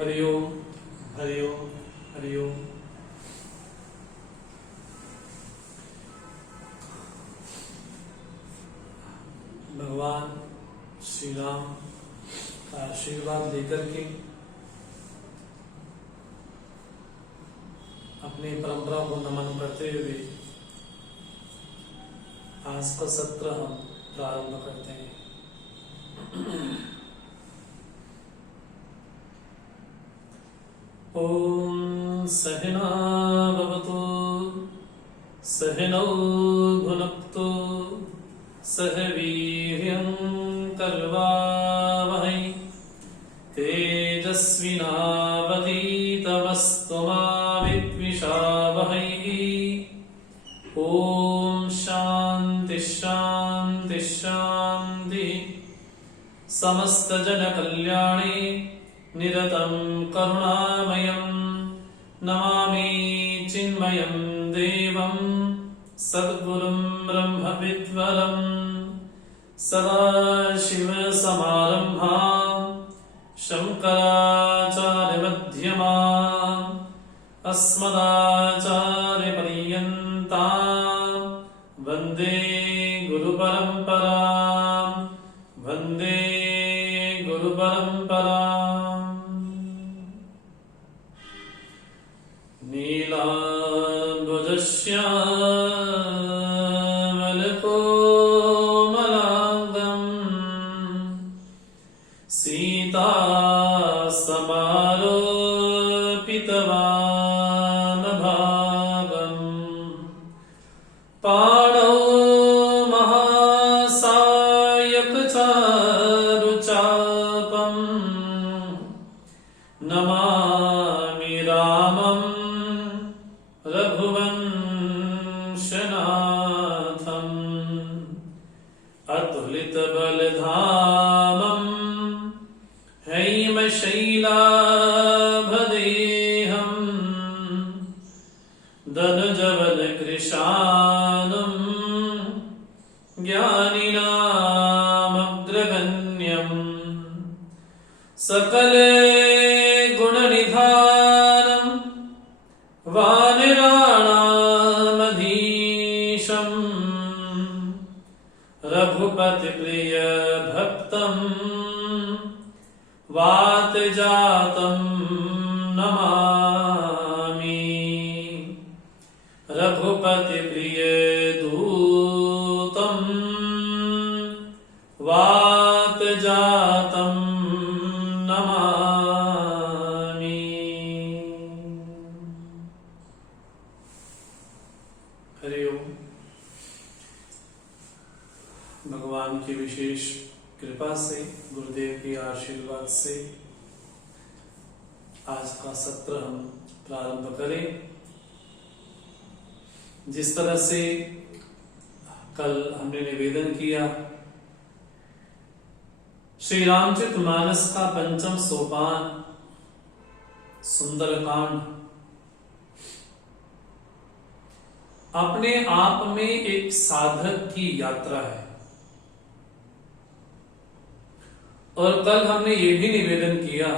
हरिओम हरिओम हरिओम। भगवान श्री राम का आशीर्वाद लेकर के अपनी परंपरा को नमन करते हुए आज का सत्र हम प्रारंभ करते हैं। ओम सहना भवतु सहनौ भुनक्तु सह वीर्यं कर्वावहै तेजस्विनावधीतमस्तु मा विद्विषावहै। ओम शांति शांति शांति। समस्त जन कल्याणे निरतं करुणामयं नमामि चिन्मयं देवं सद्गुरुं ब्रह्मविद्वरं। सदाशिवसमारम्भां शङ्कराचार्यमध्यमाम् अस्मदाचार्यपर्यन्तां वन्दे गुरुपरम्परां वन्दे गुरुपरम्पराम्। नीलाम्बुजश्यामलकोमलाङ्गं सीतासमारोपितवानभागम् पाणौ महासायकचारुचापम् नमामि रामं रघुवंशनाथम् अतुलितबलधामं हैमशैलाभदेहं दनुजवनकृशानं ज्ञानिनामग्रगण्यं सकलगुणनिधानं वानराणामधीशं रघुपतिप्रियभक्तं वातजातं नमामि। रघुपतिप्रियदूतं वातजातं नमामि। हरि ओम। भगवान की विशेष कृपा से, गुरुदेव के आशीर्वाद से आज का सत्र हम प्रारंभ करें। जिस तरह से कल हमने निवेदन किया, श्री रामचरितमानस का पंचम सोपान सुंदरकांड अपने आप में एक साधक की यात्रा है। और कल हमने ये भी निवेदन किया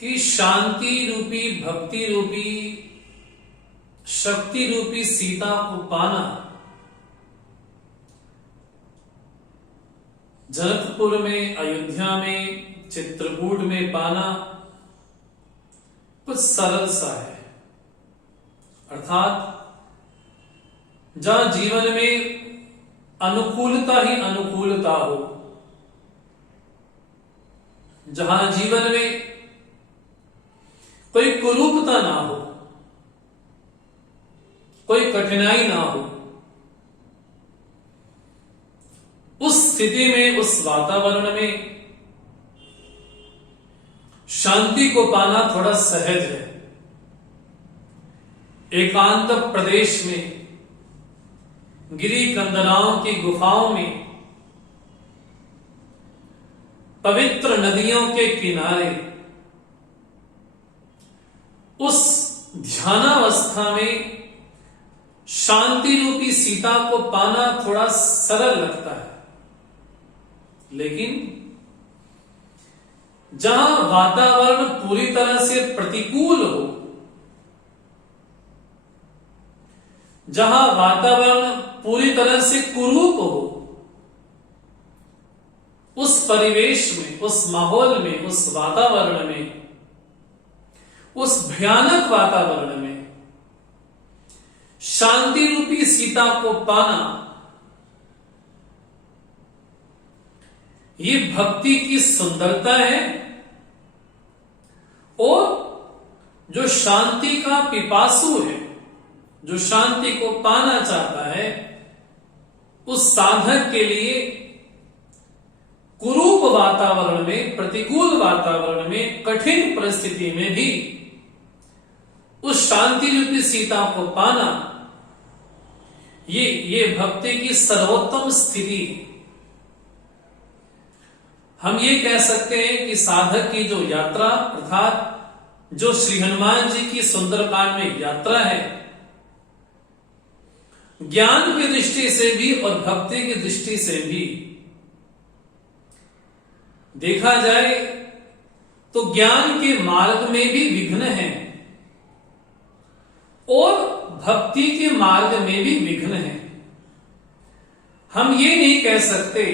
कि शांति रूपी, भक्ति रूपी, शक्ति रूपी सीता को पाना जनकपुर में, अयोध्या में, चित्रकूट में पाना कुछ सरल सा है। अर्थात जहां जीवन में अनुकूलता ही अनुकूलता हो, जहां जीवन में कोई कुरूपता ना हो, कोई कठिनाई ना हो, उस स्थिति में, उस वातावरण में शांति को पाना थोड़ा सहज है। एकांत प्रदेश में, गिरी कंदराओं की गुफाओं में, पवित्र नदियों के किनारे, उस ध्यानावस्था में शांति रूपी सीता को पाना थोड़ा सरल लगता है। लेकिन जहां वातावरण पूरी तरह से प्रतिकूल हो, जहां वातावरण पूरी तरह से कुरूप हो, उस परिवेश में, उस माहौल में, उस वातावरण में, उस भयानक वातावरण में शांति रूपी सीता को पाना, ये भक्ति की सुंदरता है। और जो शांति का पिपासु है, जो शांति को पाना चाहता है, उस साधक के लिए कुरूप वातावरण में, प्रतिकूल वातावरण में, कठिन परिस्थिति में भी उस शांति रूपी सीता को पाना, ये भक्ति की सर्वोत्तम स्थिति है। हम ये कह सकते हैं कि साधक की जो यात्रा, अर्थात जो श्री हनुमान जी की सुंदरकांड में यात्रा है, ज्ञान की दृष्टि से भी और भक्ति की दृष्टि से भी देखा जाए तो ज्ञान के मार्ग में भी विघ्न है और भक्ति के मार्ग में भी विघ्न है। हम ये नहीं कह सकते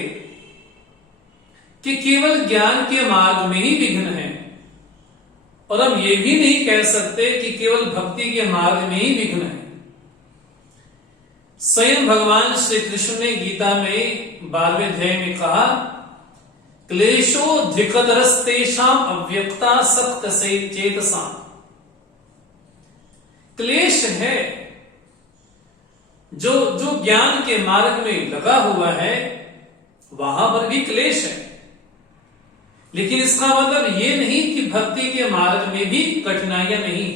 कि केवल ज्ञान के मार्ग में ही विघ्न है, और हम ये भी नहीं कह सकते कि केवल भक्ति के मार्ग में ही विघ्न है। स्वयं भगवान श्री कृष्ण ने गीता में 12वें अध्याय में कहा, क्लेशो धिकतरस्तेषां अव्यक्ता सक्त से चेतसा। क्लेश है जो ज्ञान के मार्ग में लगा हुआ है, वहां पर भी क्लेश है। लेकिन इसका मतलब ये नहीं कि भक्ति के मार्ग में भी कठिनाइयां नहीं।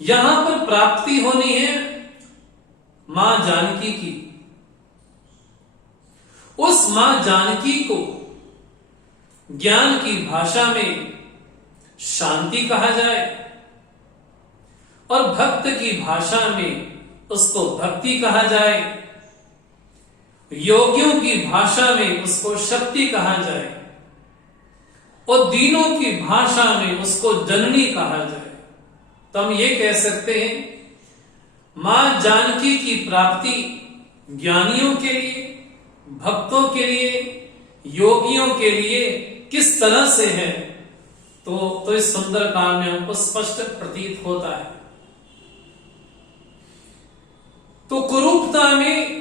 यहां पर प्राप्ति होनी है मां जानकी की। उस मां जानकी को ज्ञान की भाषा में शांति कहा जाए और भक्त की भाषा में उसको भक्ति कहा जाए, योगियों की भाषा में उसको शक्ति कहा जाए और दीनों की भाषा में उसको जननी कहा जाए। तो हम ये कह सकते हैं मां जानकी की प्राप्ति ज्ञानियों के लिए, भक्तों के लिए, योगियों के लिए किस तरह से है, तो इस सुंदर कांड में हमको स्पष्ट प्रतीत होता है। तो कुरूपता में,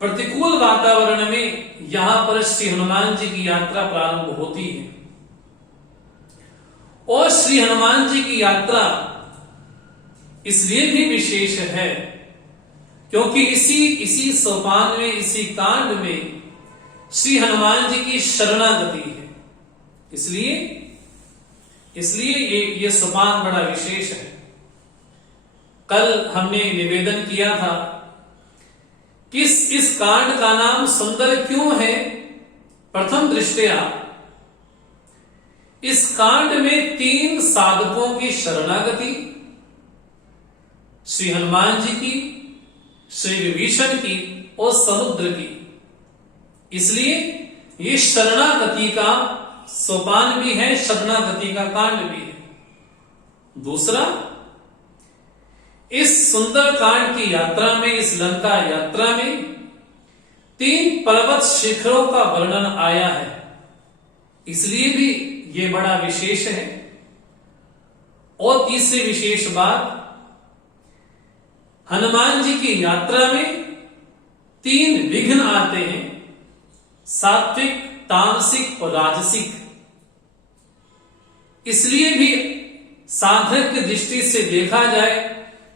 प्रतिकूल वातावरण में यहां पर श्री हनुमान जी की यात्रा प्रारंभ होती है। और श्री हनुमान जी की यात्रा इसलिए भी विशेष है क्योंकि इसी सोपान में, इसी कांड में श्री हनुमान जी की शरणागति है। इसलिए ये सोपान बड़ा विशेष है। कल हमने निवेदन किया था कि इस कांड का नाम सुंदर क्यों है। प्रथम दृष्टया इस कांड में 3 साधकों की शरणागति, श्री हनुमान जी की, श्री विभीषण की और समुद्र की, इसलिए ये शरणागति का सोपान भी है, शरणागति का कांड भी है। दूसरा, इस सुंदर कांड की यात्रा में, इस लंका यात्रा में 3 पर्वत शिखरों का वर्णन आया है, इसलिए भी ये बड़ा विशेष है। और तीसरी विशेष बात, हनुमान जी की यात्रा में 3 विघ्न आते हैं, सात्विक, तामसिक और राजसिक। इसलिए भी साधक की दृष्टि से देखा जाए,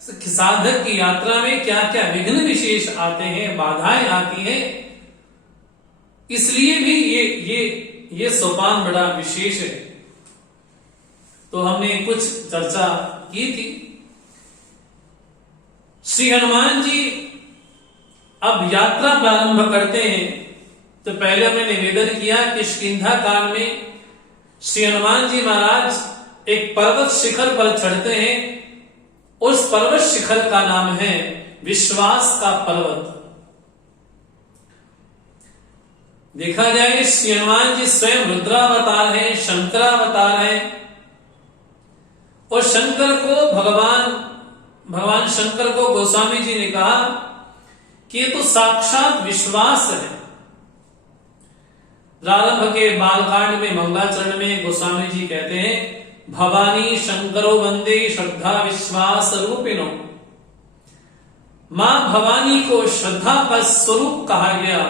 साधक की यात्रा में क्या क्या विघ्न विशेष आते हैं, बाधाएं आती हैं, इसलिए भी ये सोपान बड़ा विशेष है। तो हमने कुछ चर्चा की थी। श्री हनुमान जी अब यात्रा प्रारंभ करते हैं। तो पहले हमने निवेदन किया कि किष्किंधा कांड में श्री हनुमान जी महाराज एक पर्वत शिखर पर चढ़ते हैं। उस पर्वत शिखर का नाम है विश्वास का पर्वत। देखा जाए श्री हनुमान जी स्वयं रुद्रावतार है, शंकरावतार है, और शंकर को भगवान शंकर को गोस्वामी जी ने कहा कि ये तो साक्षात विश्वास है। प्रारंभ के बालकांड में मंगलाचरण में गोस्वामी जी कहते हैं, भवानी शंकरो वंदे श्रद्धा विश्वास रूपिणो। मां भवानी को श्रद्धा का स्वरूप कहा गया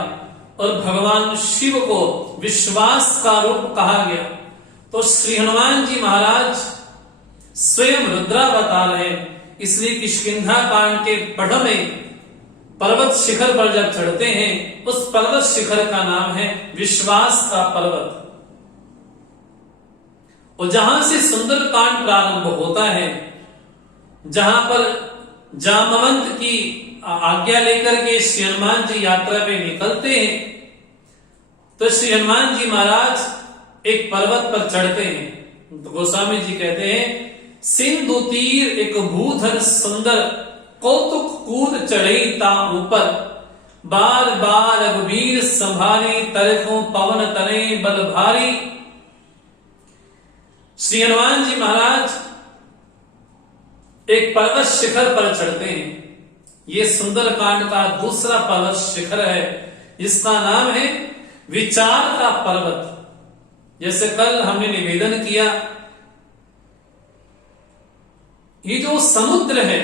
और भगवान शिव को विश्वास का रूप कहा गया। तो श्री हनुमान जी महाराज स्वयं रुद्रावतार है, इसलिए किष्किंधा कांड के पढ़ में पर्वत शिखर पर जब चढ़ते हैं, उस पर्वत शिखर का नाम है विश्वास का पर्वत। और जहां से सुंदर कांड प्रारंभ होता है, जहां पर जामवंत की आज्ञा लेकर के श्री हनुमान जी यात्रा पे निकलते हैं, तो श्री हनुमान जी महाराज एक पर्वत पर चढ़ते हैं। तो गोस्वामी जी कहते हैं, सिंधु तीर एक भूधर सुंदर कौतुक कूद चढ़े ता ऊपर, बार बार रघुवीर संभारी तरखों पवन तने बल भारी। श्री हनुमान जी महाराज एक पर्वत शिखर पर चढ़ते हैं। ये सुंदरकांड का दूसरा पर्वत शिखर है, जिसका नाम है विचार का पर्वत। जैसे कल हमने निवेदन किया, ये जो समुद्र है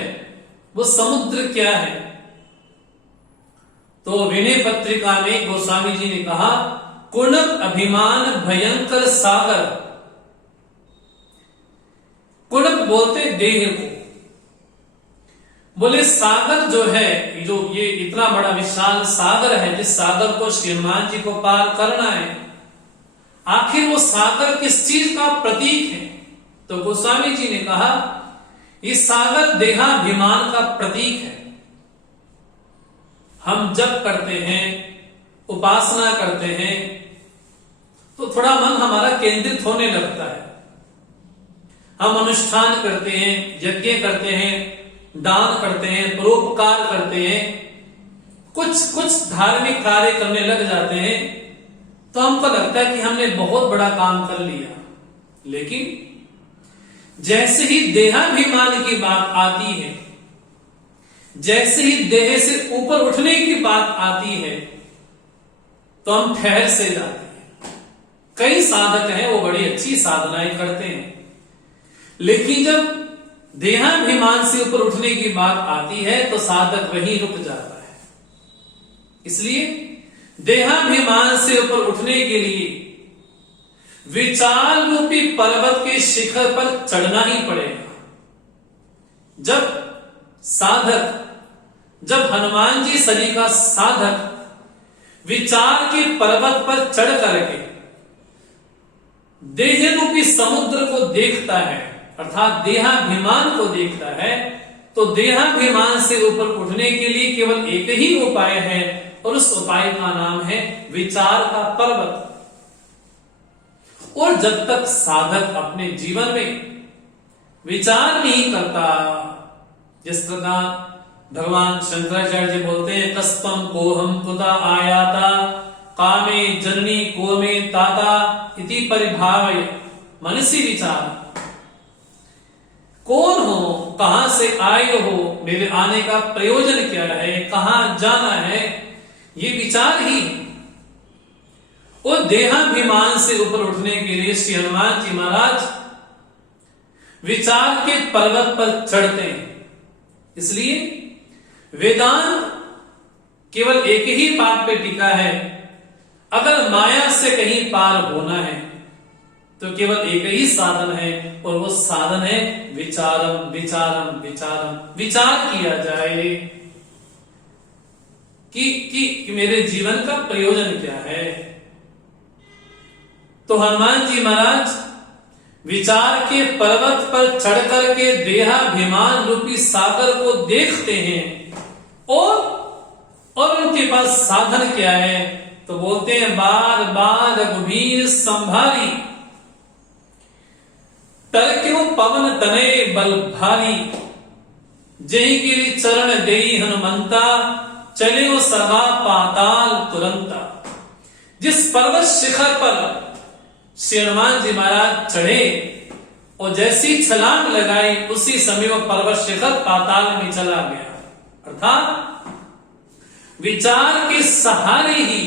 वो समुद्र क्या है? तो विनय पत्रिका में गोस्वामी जी ने कहा, कुणप अभिमान भयंकर सागर। कुणप बोलते देह को, बोले सागर जो है, जो ये इतना बड़ा विशाल सागर है, जिस सागर को श्री हनुमान जी को पार करना है, आखिर वो सागर किस चीज का प्रतीक है? तो गोस्वामी जी ने कहा, ये सागर देहाभिमान का प्रतीक है। हम जप करते हैं, उपासना करते हैं, तो थोड़ा मन हमारा केंद्रित होने लगता है। हम अनुष्ठान करते हैं, यज्ञ करते हैं, दान करते हैं, परोपकार करते हैं, कुछ धार्मिक कार्य करने लग जाते हैं, तो हमको लगता है कि हमने बहुत बड़ा काम कर लिया। लेकिन जैसे ही देहाभिमान की बात आती है, जैसे ही देह से ऊपर उठने की बात आती है, तो हम ठहर से जाते हैं। कई साधक हैं, वो बड़ी अच्छी साधनाएं करते हैं, लेकिन जब देहाभिमान से ऊपर उठने की बात आती है, तो साधक वहीं रुक जाता है। इसलिए देहाभिमान से ऊपर उठने के लिए विचार रूपी पर्वत के शिखर पर चढ़ना ही पड़ेगा। जब हनुमान जी सरी का साधक विचार के पर्वत पर चढ़ करके देह रूपी समुद्र को देखता है, अर्थात देहाभिमान को देखता है, तो देहाभिमान से ऊपर उठने के लिए केवल एक ही उपाय है, और उस उपाय का नाम है विचार का पर्वत। और जब तक साधक अपने जीवन में विचार नहीं करता, जिस प्रकार भगवान शंकराचार्य जी बोलते हैं, कस्पम कोहम कुता आयाता कामे जननी को में ताता इति परिभावय मनसी विचार। कौन हो, कहां से आए हो, मेरे आने का प्रयोजन क्या है, कहां जाना है, ये विचार ही। और देहाभिमान से ऊपर उठने के लिए श्री हनुमान जी महाराज विचार के पर्वत पर चढ़ते हैं। इसलिए वेदांत केवल एक ही बात पे टिका है, अगर माया से कहीं पार होना है तो केवल एक ही साधन है, और वो साधन है विचारम विचारम विचारम। विचार किया जाए कि मेरे जीवन का प्रयोजन क्या है। तो हनुमान जी महाराज विचार के पर्वत पर चढ़ करके देहाभिमान रूपी सागर को देखते हैं, और उनके पास साधन क्या है? तो बोलते हैं, बार बार रघुवीर संभारी तरक्यों पवन तने बल भारी, जय गिरि चरण देई हनुमंता चले सदा पाताल तुरंता। जिस पर्वत शिखर पर श्री हनुमान जी महाराज चढ़े और जैसी छलांग लगाई उसी समय वो पर्वत शिखर पाताल में चला गया। अर्थात विचार के सहारे ही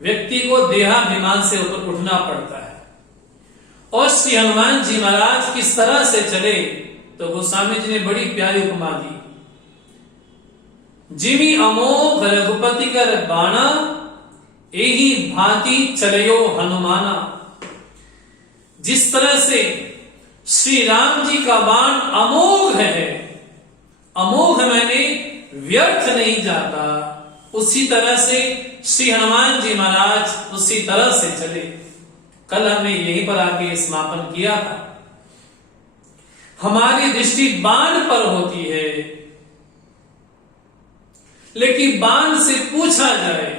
व्यक्ति को देहाभिमान से ऊपर उठना पड़ता है। और श्री हनुमान जी महाराज किस तरह से चले तो गोस्वामी जी ने बड़ी प्यारी उपमा दी। जिमी अमोघ रघुपति कर बाणा एही भांति चलयो हनुमाना। जिस तरह से श्री राम जी का बाण अमोघ है, अमोघ मैंने व्यर्थ नहीं जाता, उसी तरह से श्री हनुमान जी महाराज उसी तरह से चले। कल हमने यहीं पर आके समापन किया था। हमारी दृष्टि बाण पर होती है, लेकिन बाण से पूछा जाए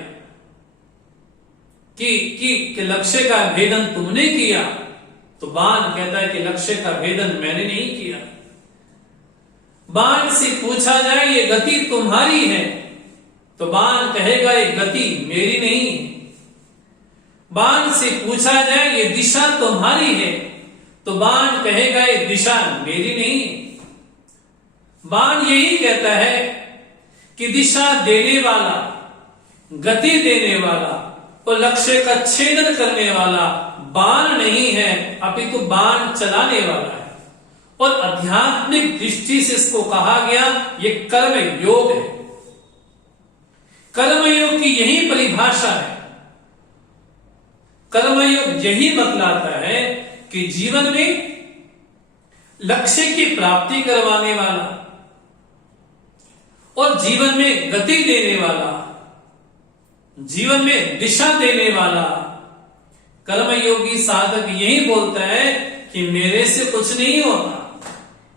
कि लक्ष्य का भेदन तुमने किया, तो बाण कहता है कि लक्ष्य का भेदन मैंने नहीं किया। बाण से पूछा जाए ये गति तुम्हारी है, तो बाण कहेगा ये गति मेरी नहीं है। बाण से पूछा जाए ये दिशा तुम्हारी है, तो बाण कहेगा ये दिशा मेरी नहीं है। बाण यही कहता है कि दिशा देने वाला, गति देने वाला और लक्ष्य का छेदन करने वाला बाण नहीं है, अपितु बाण चलाने वाला है। और आध्यात्मिक दृष्टि से इसको कहा गया ये कर्म योग है। कर्मयोग की यही परिभाषा है। कर्मयोग यही बतलाता है कि जीवन में लक्ष्य की प्राप्ति करवाने वाला और जीवन में गति देने वाला, जीवन में दिशा देने वाला कर्मयोगी साधक यही बोलता है कि मेरे से कुछ नहीं होता।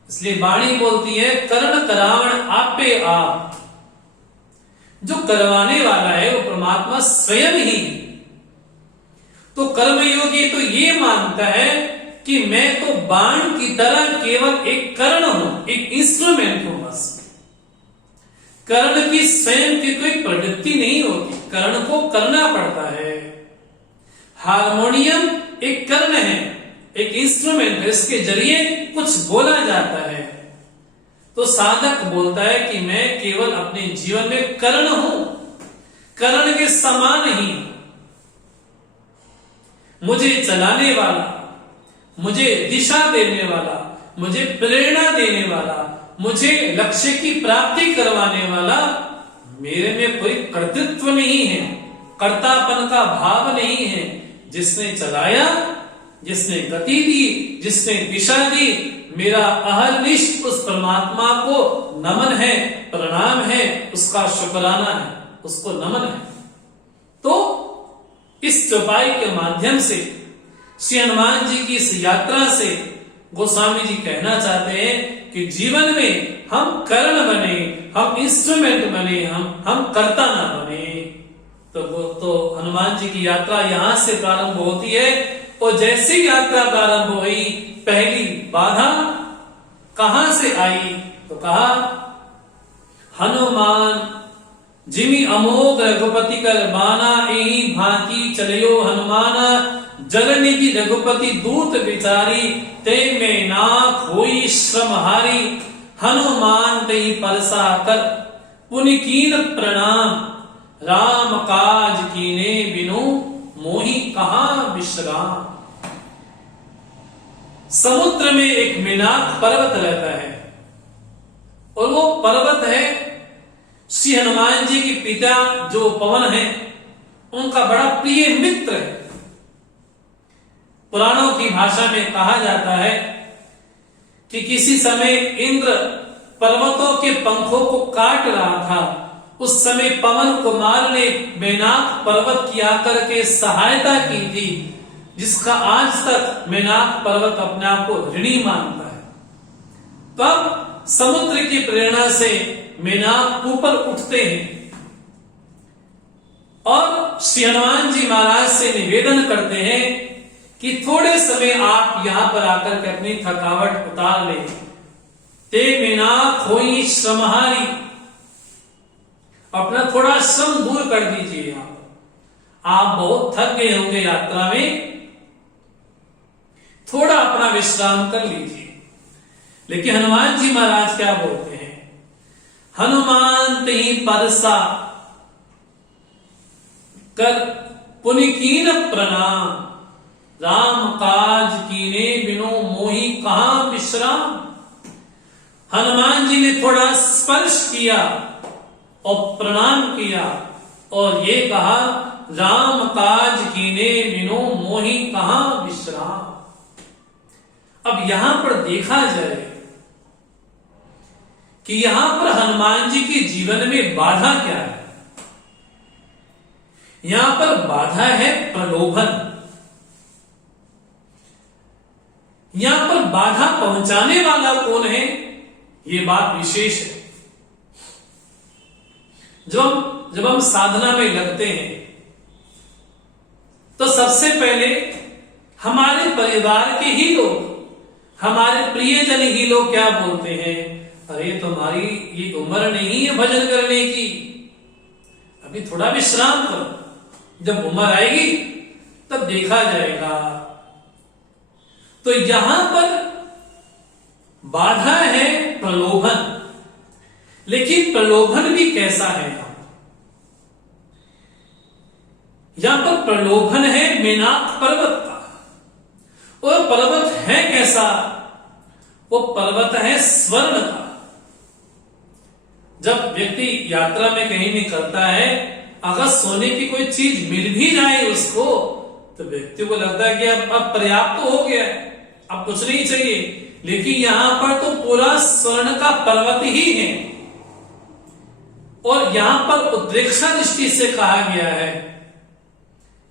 इसलिए वाणी बोलती है कर्ण करावण आपे आप। जो करवाने वाला है वो परमात्मा स्वयं ही है। तो कर्मयोगी तो ये मानता है कि मैं तो बाण की तरह केवल एक कर्ण हूं, एक इंस्ट्रूमेंट हूं बस। कर्ण की स्वयं की कोई प्रवृत्ति नहीं होती, कर्ण को करना पड़ता है। हारमोनियम एक कर्ण है, एक इंस्ट्रूमेंट है, इसके जरिए कुछ बोला जाता है। तो साधक बोलता है कि मैं केवल अपने जीवन में कर्ण हूं, कर्ण के समान ही। मुझे चलाने वाला, मुझे दिशा देने वाला, मुझे प्रेरणा देने वाला, मुझे लक्ष्य की प्राप्ति करवाने वाला मेरे में कोई कर्तृत्व नहीं है, कर्तापन का भाव नहीं है। जिसने चलाया, जिसने गति दी, जिसने दिशा दी, मेरा अहर्निश उस परमात्मा को नमन है, प्रणाम है, उसका शुक्राना है, उसको नमन है। तो इस चौपाई के माध्यम से श्री हनुमान जी की इस यात्रा से गोस्वामी जी कहना चाहते हैं कि जीवन में हम कर्ण बने, हम इंस्ट्रूमेंट बने, हम कर्ता ना बने। तो हनुमान जी की यात्रा यहां से प्रारंभ होती है। और जैसी यात्रा प्रारंभ हुई, पहली बाधा कहां से आई तो कहा हनुमान जिमी अमोघ रघुपति कर बाना एही भांति चलयो हनुमाना। जगनिधि रघुपति दूत विचारी ते में नाथ होई श्रमहारी। हनुमान तई परसा कर पुनि कीन प्रणाम। राम काज कीने बिनु मोहि कहां विश्राम। समुद्र में एक मेनाक पर्वत रहता है और वो पर्वत है श्री हनुमान जी के पिता जो पवन है उनका बड़ा प्रिय मित्र है। पुराणों की भाषा में कहा जाता है कि किसी समय इंद्र पर्वतों के पंखों को काट रहा था। उस समय पवन कुमार ने मेनाक पर्वत की आकर के सहायता की थी, जिसका आज तक मेनाक पर्वत अपने आप को ऋणी मानता है। तब समुद्र की प्रेरणा से मेनाक ऊपर उठते हैं और श्री हनुमान जी महाराज से निवेदन करते हैं कि थोड़े समय आप यहां पर आकर के अपनी थकावट उतार लें। ते मेनाक होई श्रमहारी, अपना थोड़ा श्रम दूर कर दीजिए। आप बहुत थक गए होंगे यात्रा में, थोड़ा अपना विश्राम कर लीजिए। लेकिन हनुमान जी महाराज क्या बोलते हैं, हनुमान तेहि परसा कर पुनि कीन प्रणाम, राम काज कीने बिनु मोहि कहां विश्राम। हनुमान जी ने थोड़ा स्पर्श किया और प्रणाम किया और ये कहा, राम काज कीने बिनु मोहि कहां विश्राम। अब यहां पर देखा जाए कि यहां पर हनुमान जी के जीवन में बाधा क्या है। यहां पर बाधा है प्रलोभन। यहां पर बाधा पहुंचाने वाला कौन है, ये बात विशेष है। जब हम साधना में लगते हैं तो सबसे पहले हमारे परिवार के ही लोग, हमारे प्रियजन ही लोग क्या बोलते हैं, अरे तुम्हारी ये उम्र नहीं है भजन करने की, अभी थोड़ा विश्राम करो, जब उम्र आएगी तब देखा जाएगा। तो यहां पर बाधा है प्रलोभन। लेकिन प्रलोभन भी कैसा है, यहां पर प्रलोभन है मेनाक पर्वत का। और पर्वत है कैसा, वो पर्वत है स्वर्ण का। जब व्यक्ति यात्रा में कहीं निकलता है, अगर सोने की कोई चीज मिल भी जाए उसको, तो व्यक्ति को लगता है कि अब पर्याप्त तो हो गया है, अब कुछ नहीं चाहिए। लेकिन यहां पर तो पूरा स्वर्ण का पर्वत ही है। और यहां पर उत्प्रेक्षा दृष्टि से कहा गया है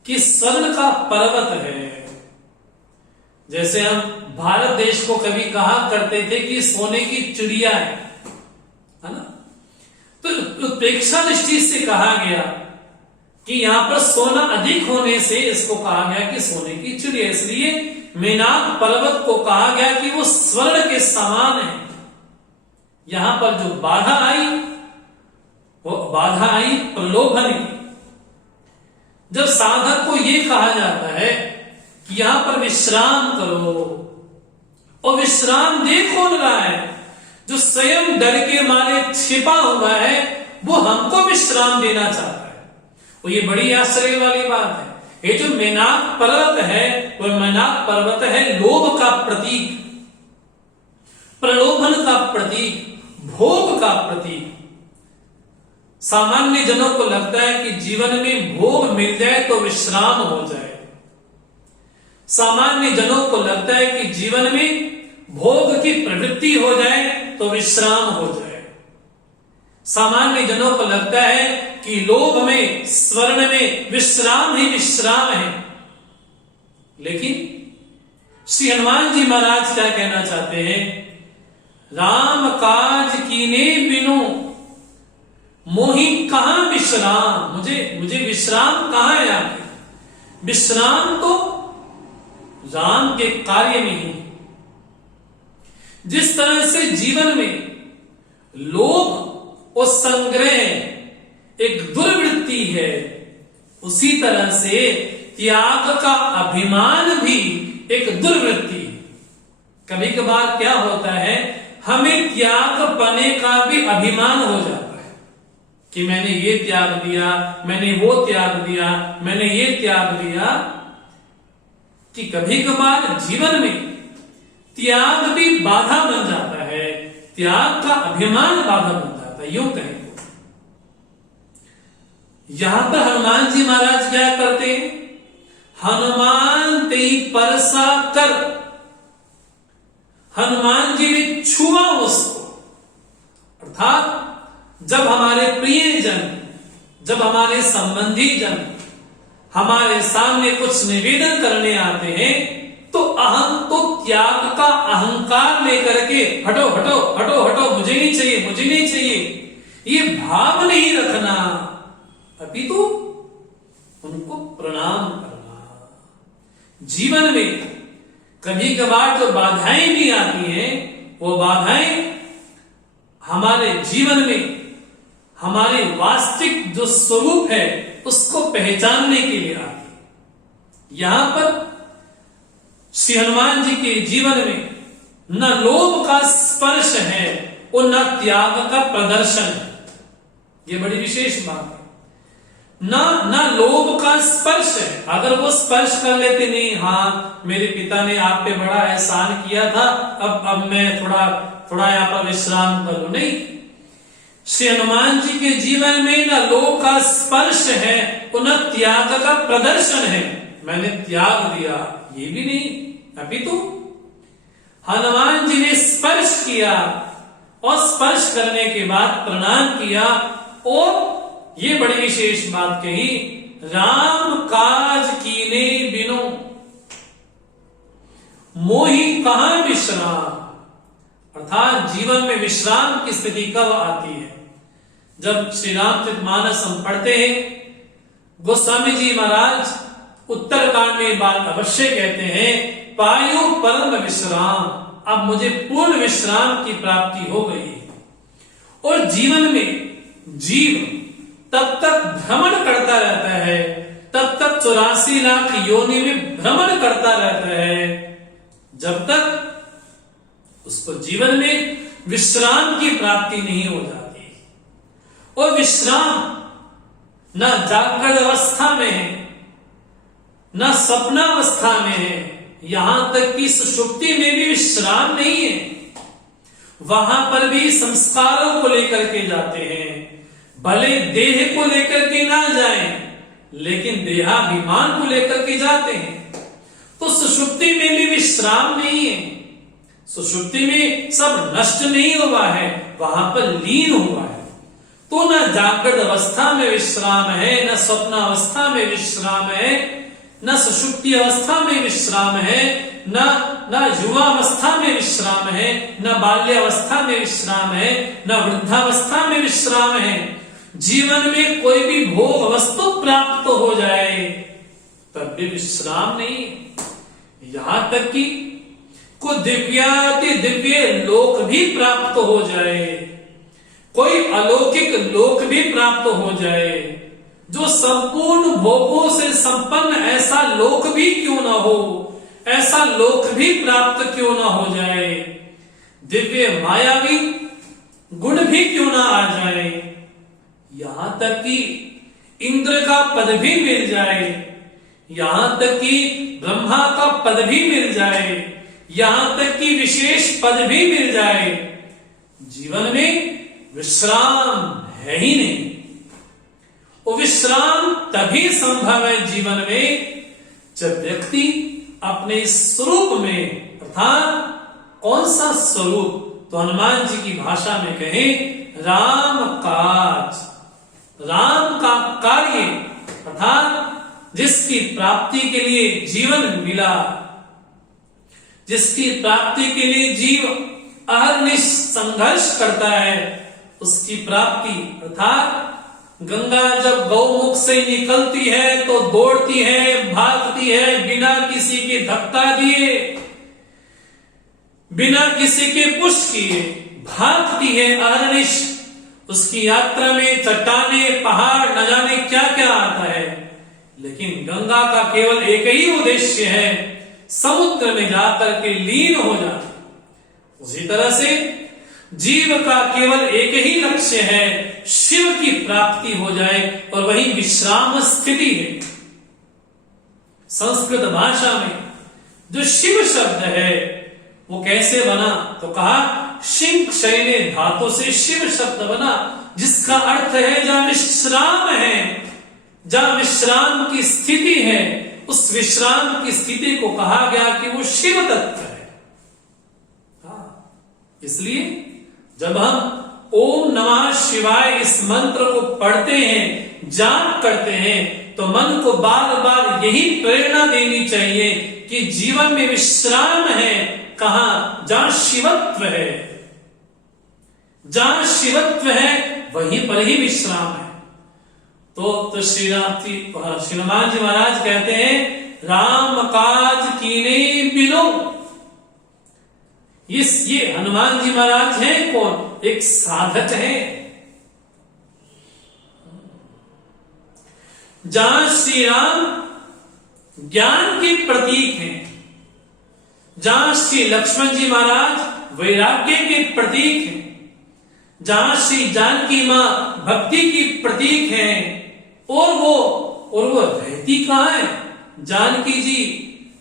कि स्वर्ण का पर्वत है। जैसे हम भारत देश को कभी कहा करते थे कि सोने की चिड़िया है ना। तो उत्प्रेक्षा दृष्टि से कहा गया कि यहां पर सोना अधिक होने से इसको कहा गया कि सोने की चिड़िया। इसलिए मेनाक पर्वत को कहा गया कि वो स्वर्ण के समान है। यहां पर जो बाधा आई, वो बाधा आई प्रलोभन की। जब साधक को यह कहा जाता है कि यहां पर विश्राम करो, और विश्राम दे कौन रहा है, जो स्वयं डर के मारे छिपा हुआ है, वो हमको विश्राम देना चाहता है। और ये बड़ी आश्चर्य वाली बात है। ये जो मेनाक पर्वत है, वो मेनाक पर्वत है लोभ का प्रतीक, प्रलोभन का प्रतीक, भोग का प्रतीक। सामान्य जनों को लगता है कि जीवन में भोग मिल जाए तो विश्राम हो जाए। सामान्य जनों को लगता है कि जीवन में भोग की प्रवृत्ति हो जाए तो विश्राम हो जाए। सामान्य जनों को लगता है कि लोभ में, स्वर्ण में विश्राम ही विश्राम है। लेकिन श्री हनुमान जी महाराज क्या कहना चाहते हैं, राम काज कीने बिनु मोहि कहां विश्राम। मुझे विश्राम कहां है आखिर। विश्राम तो राम के कार्य में ही। जिस तरह से जीवन में लोभ और संग्रह एक दुर्वृत्ति है, उसी तरह से त्याग का अभिमान भी एक दुर्वृत्ति है। कभी कभार क्या होता है, हमें त्याग पने का भी अभिमान हो जाता है कि मैंने ये त्याग दिया, मैंने वो त्याग दिया, मैंने ये त्याग दिया। कि कभी कभार जीवन में त्याग भी बाधा बन जाता है, त्याग का अभिमान बाधा बन जाता है, यूं कहें तो। यहां पर हनुमान जी महाराज क्या करते हैं, हनुमान तेई परसा कर। हनुमान जी ने छुआ उसको। अर्थात जब हमारे प्रियजन, जब हमारे संबंधी जन हमारे सामने कुछ निवेदन करने आते हैं, तो अहम तो त्याग का अहंकार लेकर के हटो हटो हटो हटो, मुझे नहीं चाहिए, मुझे नहीं चाहिए, ये भाव नहीं रखना, अभी तो उनको प्रणाम करना। जीवन में कभी कभार जो बाधाएं भी आती हैं, वो बाधाएं हमारे जीवन में हमारे वास्तविक जो स्वरूप है उसको पहचानने के लिए आती है। यहां पर श्री हनुमान जी के जीवन में न लोभ का स्पर्श है और न त्याग का प्रदर्शन है। ये बड़ी विशेष बात है। ना लोभ का स्पर्श है। अगर वो स्पर्श कर लेते, नहीं हाँ मेरे पिता ने आप पे बड़ा एहसान किया था, अब मैं थोड़ा यहाँ पर विश्राम करूं, नहीं। श्री हनुमान जी के जीवन में न लोभ का स्पर्श है और न त्याग का प्रदर्शन है। मैंने त्याग दिया, ये भी नहीं, अपितु हनुमान जी ने स्पर्श किया और स्पर्श करने के बाद प्रणाम किया। और ये बड़ी विशेष बात कही, राम काज कीने बिनु मोहि कहां विश्राम। अर्थात जीवन में विश्राम की स्थिति कब आती है? जब श्री रामचरितमानस हम पढ़ते हैं, गोस्वामी जी महाराज उत्तरकांड में बात अवश्य कहते हैं, पायो परम विश्राम, अब मुझे पूर्ण विश्राम की प्राप्ति हो गई। और जीवन में जीव तब तक भ्रमण करता रहता है, तब तक 84 लाख योनि में भ्रमण करता रहता है, जब तक उसको जीवन में विश्राम की प्राप्ति नहीं हो जाती। और विश्राम न जागृत अवस्था में है, न स्वप्नावस्था में है, यहां तक कि सुषुप्ति में भी विश्राम नहीं है। वहां पर भी संस्कारों को लेकर के जाते हैं, भले देह को लेकर के ना जाएं, लेकिन देहाभिमान को लेकर के जाते हैं। तो सुषुप्ति में भी विश्राम नहीं है। सुषुप्ति में सब नष्ट नहीं हुआ है, वहां पर लीन हुआ है। तो न जागृत अवस्था में विश्राम है, न स्वप्न अवस्था में विश्राम है, न सुषुप्ति अवस्था में विश्राम है, न युवावस्था में विश्राम है, न बाल्यावस्था में विश्राम है, न वृद्धावस्था में विश्राम है। जीवन में कोई भी भोग वस्तु प्राप्त हो जाए तब भी विश्राम नहीं। यहां तक कि को दिव्याति दिव्य लोक भी प्राप्त हो जाए, कोई अलौकिक लोक भी प्राप्त हो जाए, जो संपूर्ण भोगों से संपन्न ऐसा लोक भी क्यों ना हो, ऐसा लोक भी प्राप्त क्यों ना हो जाए, दिव्य मायावी गुण भी क्यों ना आ जाए, यहां तक कि इंद्र का पद भी मिल जाए, यहां तक कि ब्रह्मा का पद भी मिल जाए, यहां तक कि विशेष पद भी मिल जाए, जीवन में विश्राम है ही नहीं। वो विश्राम तभी संभव है जीवन में जब व्यक्ति अपने स्वरूप में, अर्थात कौन सा स्वरूप, तो हनुमान जी की भाषा में कहें राम काज, राम का कार्य, अर्थात जिसकी प्राप्ति के लिए जीवन मिला, जिसकी प्राप्ति के लिए जीव अहर्निश संघर्ष करता है, उसकी प्राप्ति, अर्थात गंगा जब गौमुख से निकलती है तो दौड़ती है, भागती है, बिना किसी के धक्का दिए, बिना किसी के पुश किए भागती है अहर्निश। उसकी यात्रा में चट्टाने, पहाड़, न जाने क्या क्या आता है, लेकिन गंगा का केवल एक ही उद्देश्य है, समुद्र में जाकर के लीन हो जाना। उसी तरह से जीव का केवल एक ही लक्ष्य है, शिव की प्राप्ति हो जाए, और वही विश्राम स्थिति है। संस्कृत भाषा में जो शिव शब्द है वो कैसे बना, तो कहा शिंक शयने धातु से शिव शब्द बना, जिसका अर्थ है जहां विश्राम है, जहां विश्राम की स्थिति है, उस विश्राम की स्थिति को कहा गया कि वो शिव तत्व है। इसलिए जब हम ओम नमः शिवाय इस मंत्र को पढ़ते हैं, जाप करते हैं, तो मन को बार बार यही प्रेरणा देनी चाहिए कि जीवन में विश्राम है कहां, जहां शिवत्व है, जहां शिवत्व है वहीं पर ही विश्राम है। तो श्री हनुमान जी महाराज कहते हैं राम काज कीने बिनो। ये हनुमान जी महाराज हैं कौन? एक साधक है, जहां श्री राम ज्ञान के प्रतीक हैं, जहां श्री लक्ष्मण जी महाराज वैराग्य के प्रतीक हैं, जहां श्री जानकी मां भक्ति की प्रतीक हैं, और वो रहती कहां है? जानकी जी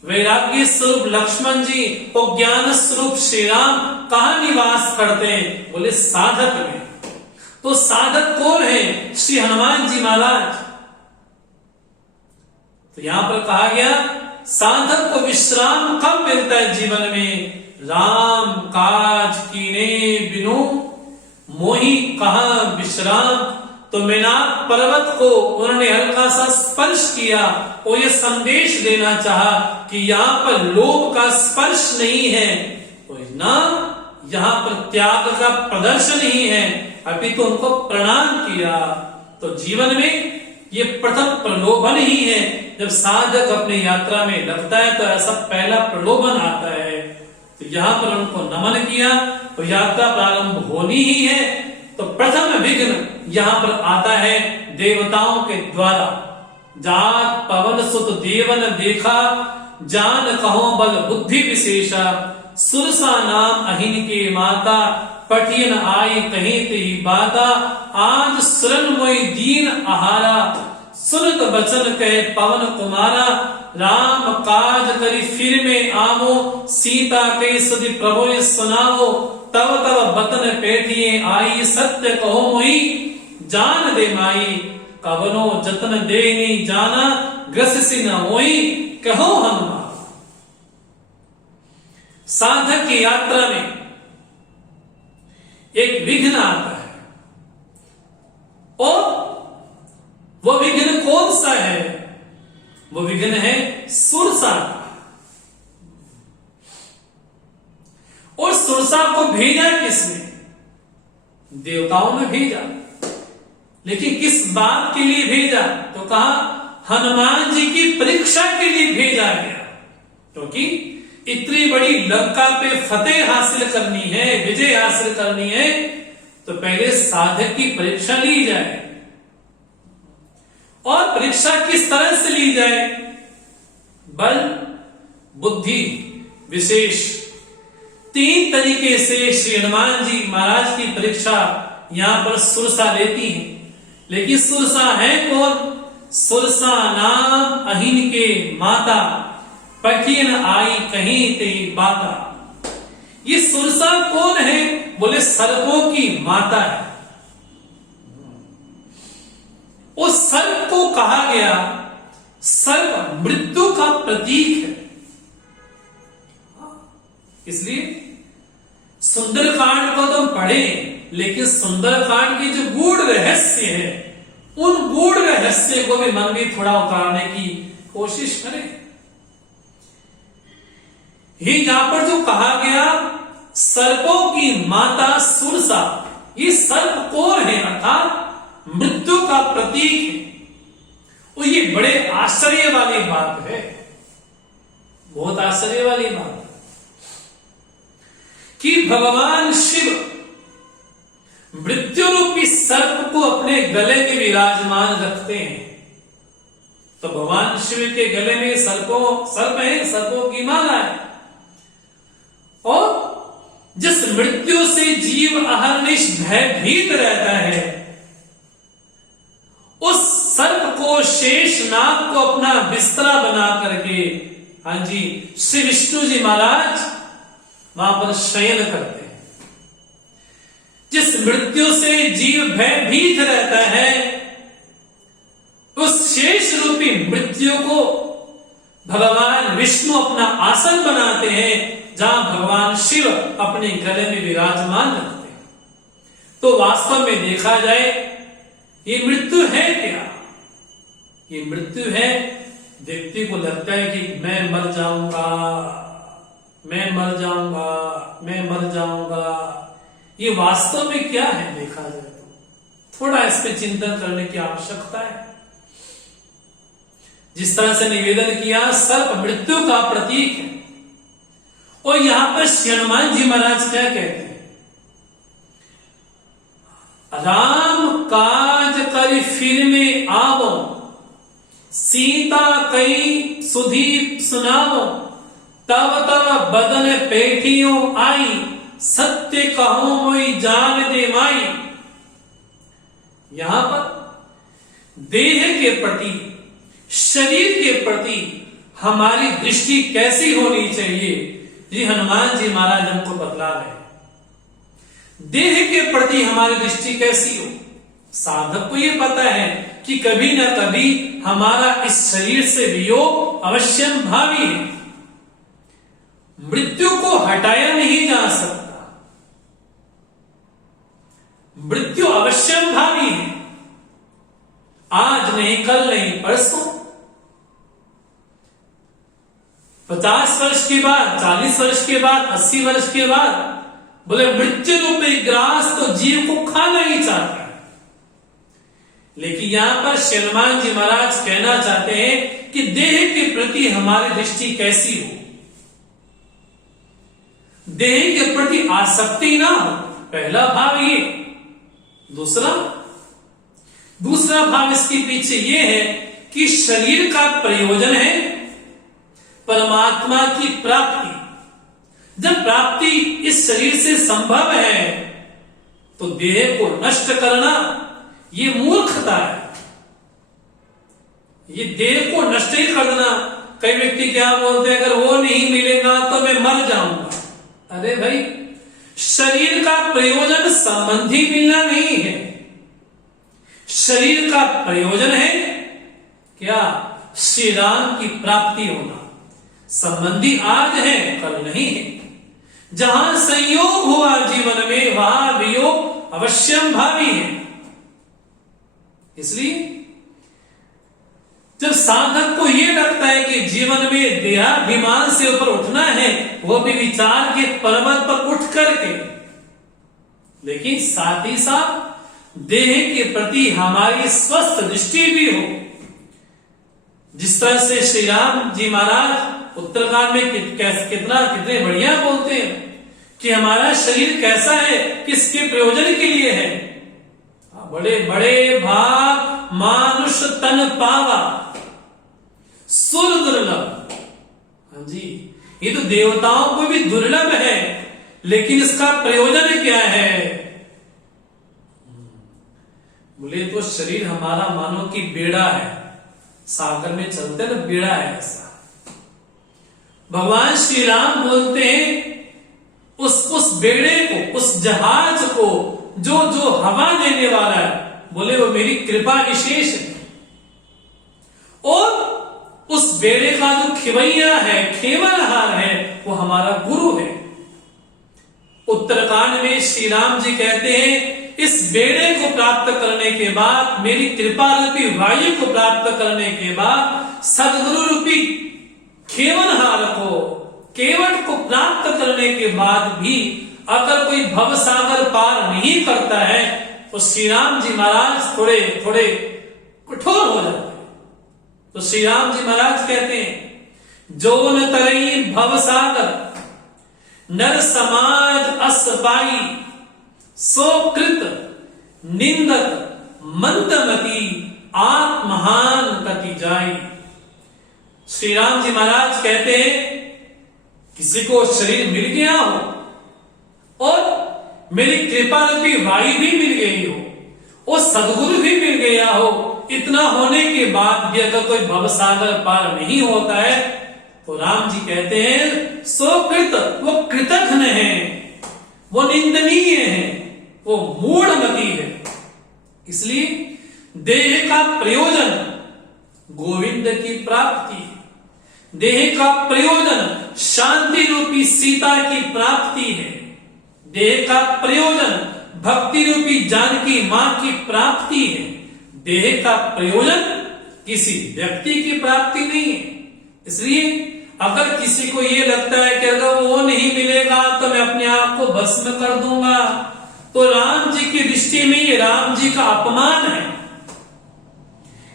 वैराग्य स्वरूप लक्ष्मण जी और ज्ञान स्वरूप श्री राम कहां निवास करते हैं? बोले साधक में। तो साधक कौन है? श्री हनुमान जी महाराज। तो यहां पर कहा गया साधक को विश्राम कब मिलता है जीवन में? राम काज कीने बिनु मोहि कहां विश्राम। तो मेनाक पर्वत को उन्होंने हल्का सा स्पर्श किया और ये संदेश देना चाहा कि यहां पर लोभ का स्पर्श नहीं है, ना यहां पर त्याग का प्रदर्शन ही है, अभी तो उनको प्रणाम किया। तो जीवन में ये प्रथम प्रलोभन ही है। जब साधक अपनी यात्रा में लगता है तो ऐसा पहला प्रलोभन आता है। तो यहां पर उनको नमन किया तो यात्रा प्रारंभ होनी ही है। तो प्रथम विघ्न यहां पर आता है देवताओं के द्वारा। जात पवन सुत देवन देखा, जान कहो बल बुद्धि विशेषा, सुरसा नाम अहिन के माता, पटियन आई कहीं ते बाता, आज शरण मोई दीन आहारा, सुनत बचन कहे पवन कुमारा, राम काज करी फिर में आवो, सीता के सदी प्रभु सुनावो, तब तब बतन पेटिए आई, सत्य कहो मोई जान दे माई, कवनो जतन दे नहीं जाना, ग्रसिसी न होई कहो हनुमान। साधक की यात्रा में एक विघ्न आता है, और वो विघ्न कौन सा है? वो विघ्न है सुरसा। और सुरसा को भेजा किसने? देवताओं ने भेजा। लेकिन किस बात के लिए भेजा? तो कहा हनुमान जी की परीक्षा के लिए भेजा गया, क्योंकि इतनी बड़ी लंका पे फतेह हासिल करनी है, विजय हासिल करनी है, तो पहले साधक की परीक्षा ली जाए। और परीक्षा किस तरह से ली जाए? बल बुद्धि विशेष, तीन तरीके से श्री हनुमान जी महाराज की परीक्षा यहां पर सुरसा लेती है। लेकिन सुरसा है कौन? सुरसा नाम अहिन के माता, पठियन आई कहीं ते बाता। ये सुरसा कौन है? बोले सर्पों की माता है। उस सर्प को कहा गया, सर्प मृत्यु का प्रतीक है। इसलिए सुंदरकांड को तो पढ़े, लेकिन सुंदरकांड के जो गूढ़ रहस्य है, उन गूढ़ रहस्य को भी मन में थोड़ा उतारने की कोशिश करें। ही यहां पर जो कहा गया सर्पों की माता सुरसा, ये सर्प कौन है? अर्थात मृत्यु का प्रतीक है। और ये बड़े आश्चर्य वाली बात है, बहुत आश्चर्य वाली बात है कि भगवान शिव मृत्यु रूपी सर्प को अपने गले में विराजमान रखते हैं। तो भगवान शिव के गले में सर्प है, सर्पों की माला है। और जिस मृत्यु से जीव अहर्निश भयभीत रहता है, उस सर्प को, शेष नाग को अपना बिस्तरा बना करके, हाँ जी, श्री विष्णु जी महाराज वहां पर शयन करते हैं। जिस मृत्यु से जीव भयभीत रहता है, उस शेष रूपी मृत्यु को भगवान विष्णु अपना आसन बनाते हैं, जहां भगवान शिव अपने गले में विराजमान रखते हैं। तो वास्तव में देखा जाए ये मृत्यु है क्या? ये मृत्यु है, व्यक्ति को लगता है कि मैं मर जाऊंगा, मैं मर जाऊंगा, मैं मर जाऊंगा। ये वास्तव में क्या है? देखा जाए तो थोड़ा इस पे चिंतन करने की आवश्यकता है। जिस तरह से निवेदन किया, सर्प मृत्यु का प्रतीक है। और यहां पर श्री हनुमान जी महाराज क्या कहते हैं? राम काज कर फिर में आवो, सीता कई सुधीप सुनाओ, तब तब बदन पेठियों आई, सत्य कहो मोई जान दे माई। यहां पर देह के प्रति, शरीर के प्रति हमारी दृष्टि कैसी होनी चाहिए, जी हनुमान जी महाराज हमको बतला रहे हैं। देह के प्रति हमारी दृष्टि कैसी हो, साधक को ये पता है कि कभी ना कभी हमारा इस शरीर से वियोग अवश्यम भावी है, मृत्यु को हटाया नहीं जा सकता, मृत्यु अवश्यम भावी है, आज नहीं कल नहीं परसों, 50 वर्ष के बाद, 40 वर्ष के बाद, 80 वर्ष के बाद, बोले मृत्यु रूपी ग्रास तो जीव को खाना ही चाहता है। लेकिन यहां पर हनुमान जी महाराज कहना चाहते हैं कि देह के प्रति हमारी दृष्टि कैसी हो, देह के प्रति आसक्ति ना हो, पहला भाव ये। दूसरा भाव इसके पीछे ये है कि शरीर का प्रयोजन है परमात्मा की प्राप्ति। जब प्राप्ति इस शरीर से संभव है तो देह को नष्ट करना ये मूर्खता है, ये देह को नष्ट ही कर देना। कई व्यक्ति क्या बोलते हैं, अगर वो नहीं मिलेगा तो मैं मर जाऊंगा। अरे भाई, शरीर का प्रयोजन संबंधी मिलना नहीं है, शरीर का प्रयोजन है क्या, श्री राम की प्राप्ति होना। संबंधी आज है कल नहीं है, जहां संयोग हुआ जीवन में वहां वियोग अवश्यम भावी है। इसलिए जब साधक को यह लगता है कि जीवन में देहाभिमान से ऊपर उठना है, वो भी विचार के पर्वत पर उठ करके, लेकिन साथ ही साथ देह के प्रति हमारी स्वस्थ दृष्टि भी हो। जिस तरह से श्री राम जी महाराज उत्तरकांड में कितने बढ़िया बोलते हैं कि हमारा शरीर कैसा है, किसके प्रयोजन के लिए है। बड़े बड़े भाग मानुष तन पावा, सुर दुर्लभ। हाँ जी, ये तो देवताओं को भी दुर्लभ है, लेकिन इसका प्रयोजन क्या है। बोले तो शरीर हमारा मानो कि बेड़ा है, सागर में चलते ना बेड़ा है ऐसा। भगवान श्री राम बोलते हैं उस बेड़े को, उस जहाज को जो हवा देने वाला है, बोले वो मेरी कृपा विशेष है। और उस बेड़े का जो खिवैया है, खेवनहार है, वो हमारा गुरु है। उत्तरकांड में श्री राम जी कहते हैं इस बेड़े को प्राप्त करने के बाद, मेरी कृपा रूपी वायु को प्राप्त करने के बाद, सदगुरु रूपी खेवनहार को, केवट को प्राप्त करने के बाद भी अगर कोई भवसागर पार नहीं करता है तो श्री राम जी महाराज थोड़े थोड़े कठोर हो जाते हैं। तो श्री राम जी महाराज कहते हैं जो न तरई भवसागर, नर समाज अस पाई, सो कृत निंदक मंदमती, आत्महान कति जाई। श्री राम जी महाराज कहते हैं किसी को शरीर मिल गया हो और मेरी कृपा रूपी वायु भी मिल गई हो और सदगुरु भी मिल गया हो, इतना होने के बाद भी अगर कोई भवसागर पार नहीं होता है तो राम जी कहते हैं सो कृत, वो कृतघ्न है, वो निंदनीय है, वो मूढ़मती है। इसलिए देह का प्रयोजन गोविंद की प्राप्ति, देह का प्रयोजन शांति रूपी सीता की प्राप्ति है, देह का प्रयोजन भक्ति रूपी जानकी मां की प्राप्ति है। देह का प्रयोजन किसी व्यक्ति की प्राप्ति नहीं है। इसलिए अगर किसी को यह लगता है कि अगर वो नहीं मिलेगा तो मैं अपने आप को भस्म कर दूंगा, तो राम जी की दृष्टि में ये राम जी का अपमान है,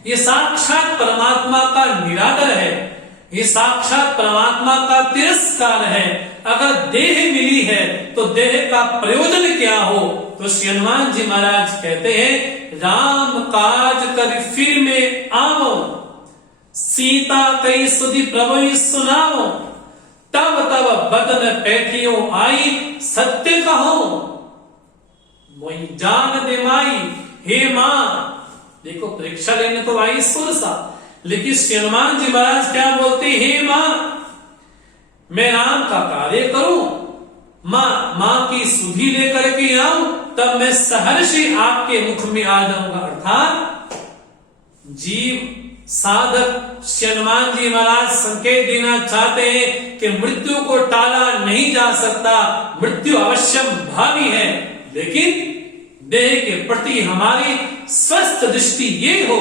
ये साक्षात परमात्मा का निरादर है, ये साक्षात परमात्मा का तिरस्कार है। अगर देह मिली है तो देह का प्रयोजन क्या हो। तो श्री हनुमान जी महाराज कहते हैं राम काज कर फिर में आओ, सीता कई सुधि प्रभु सुनाओ, तब तब बदन बैठियो आई, सत्य कहो मोई जान दे माई। हे मां, देखो परीक्षा लेने तो आई सुरसा, लेकिन श्री हनुमान जी महाराज क्या बोलते, हे मां मैं राम का कार्य करूं, मां की सुधि लेकर के आऊं, तब मैं सहर्षि आपके मुख में आ जाऊंगा। अर्थात जीव साधक श्री हनुमान जी महाराज संकेत देना चाहते हैं कि मृत्यु को टाला नहीं जा सकता, मृत्यु अवश्यम भावी है, लेकिन देह के प्रति हमारी स्वस्थ दृष्टि ये हो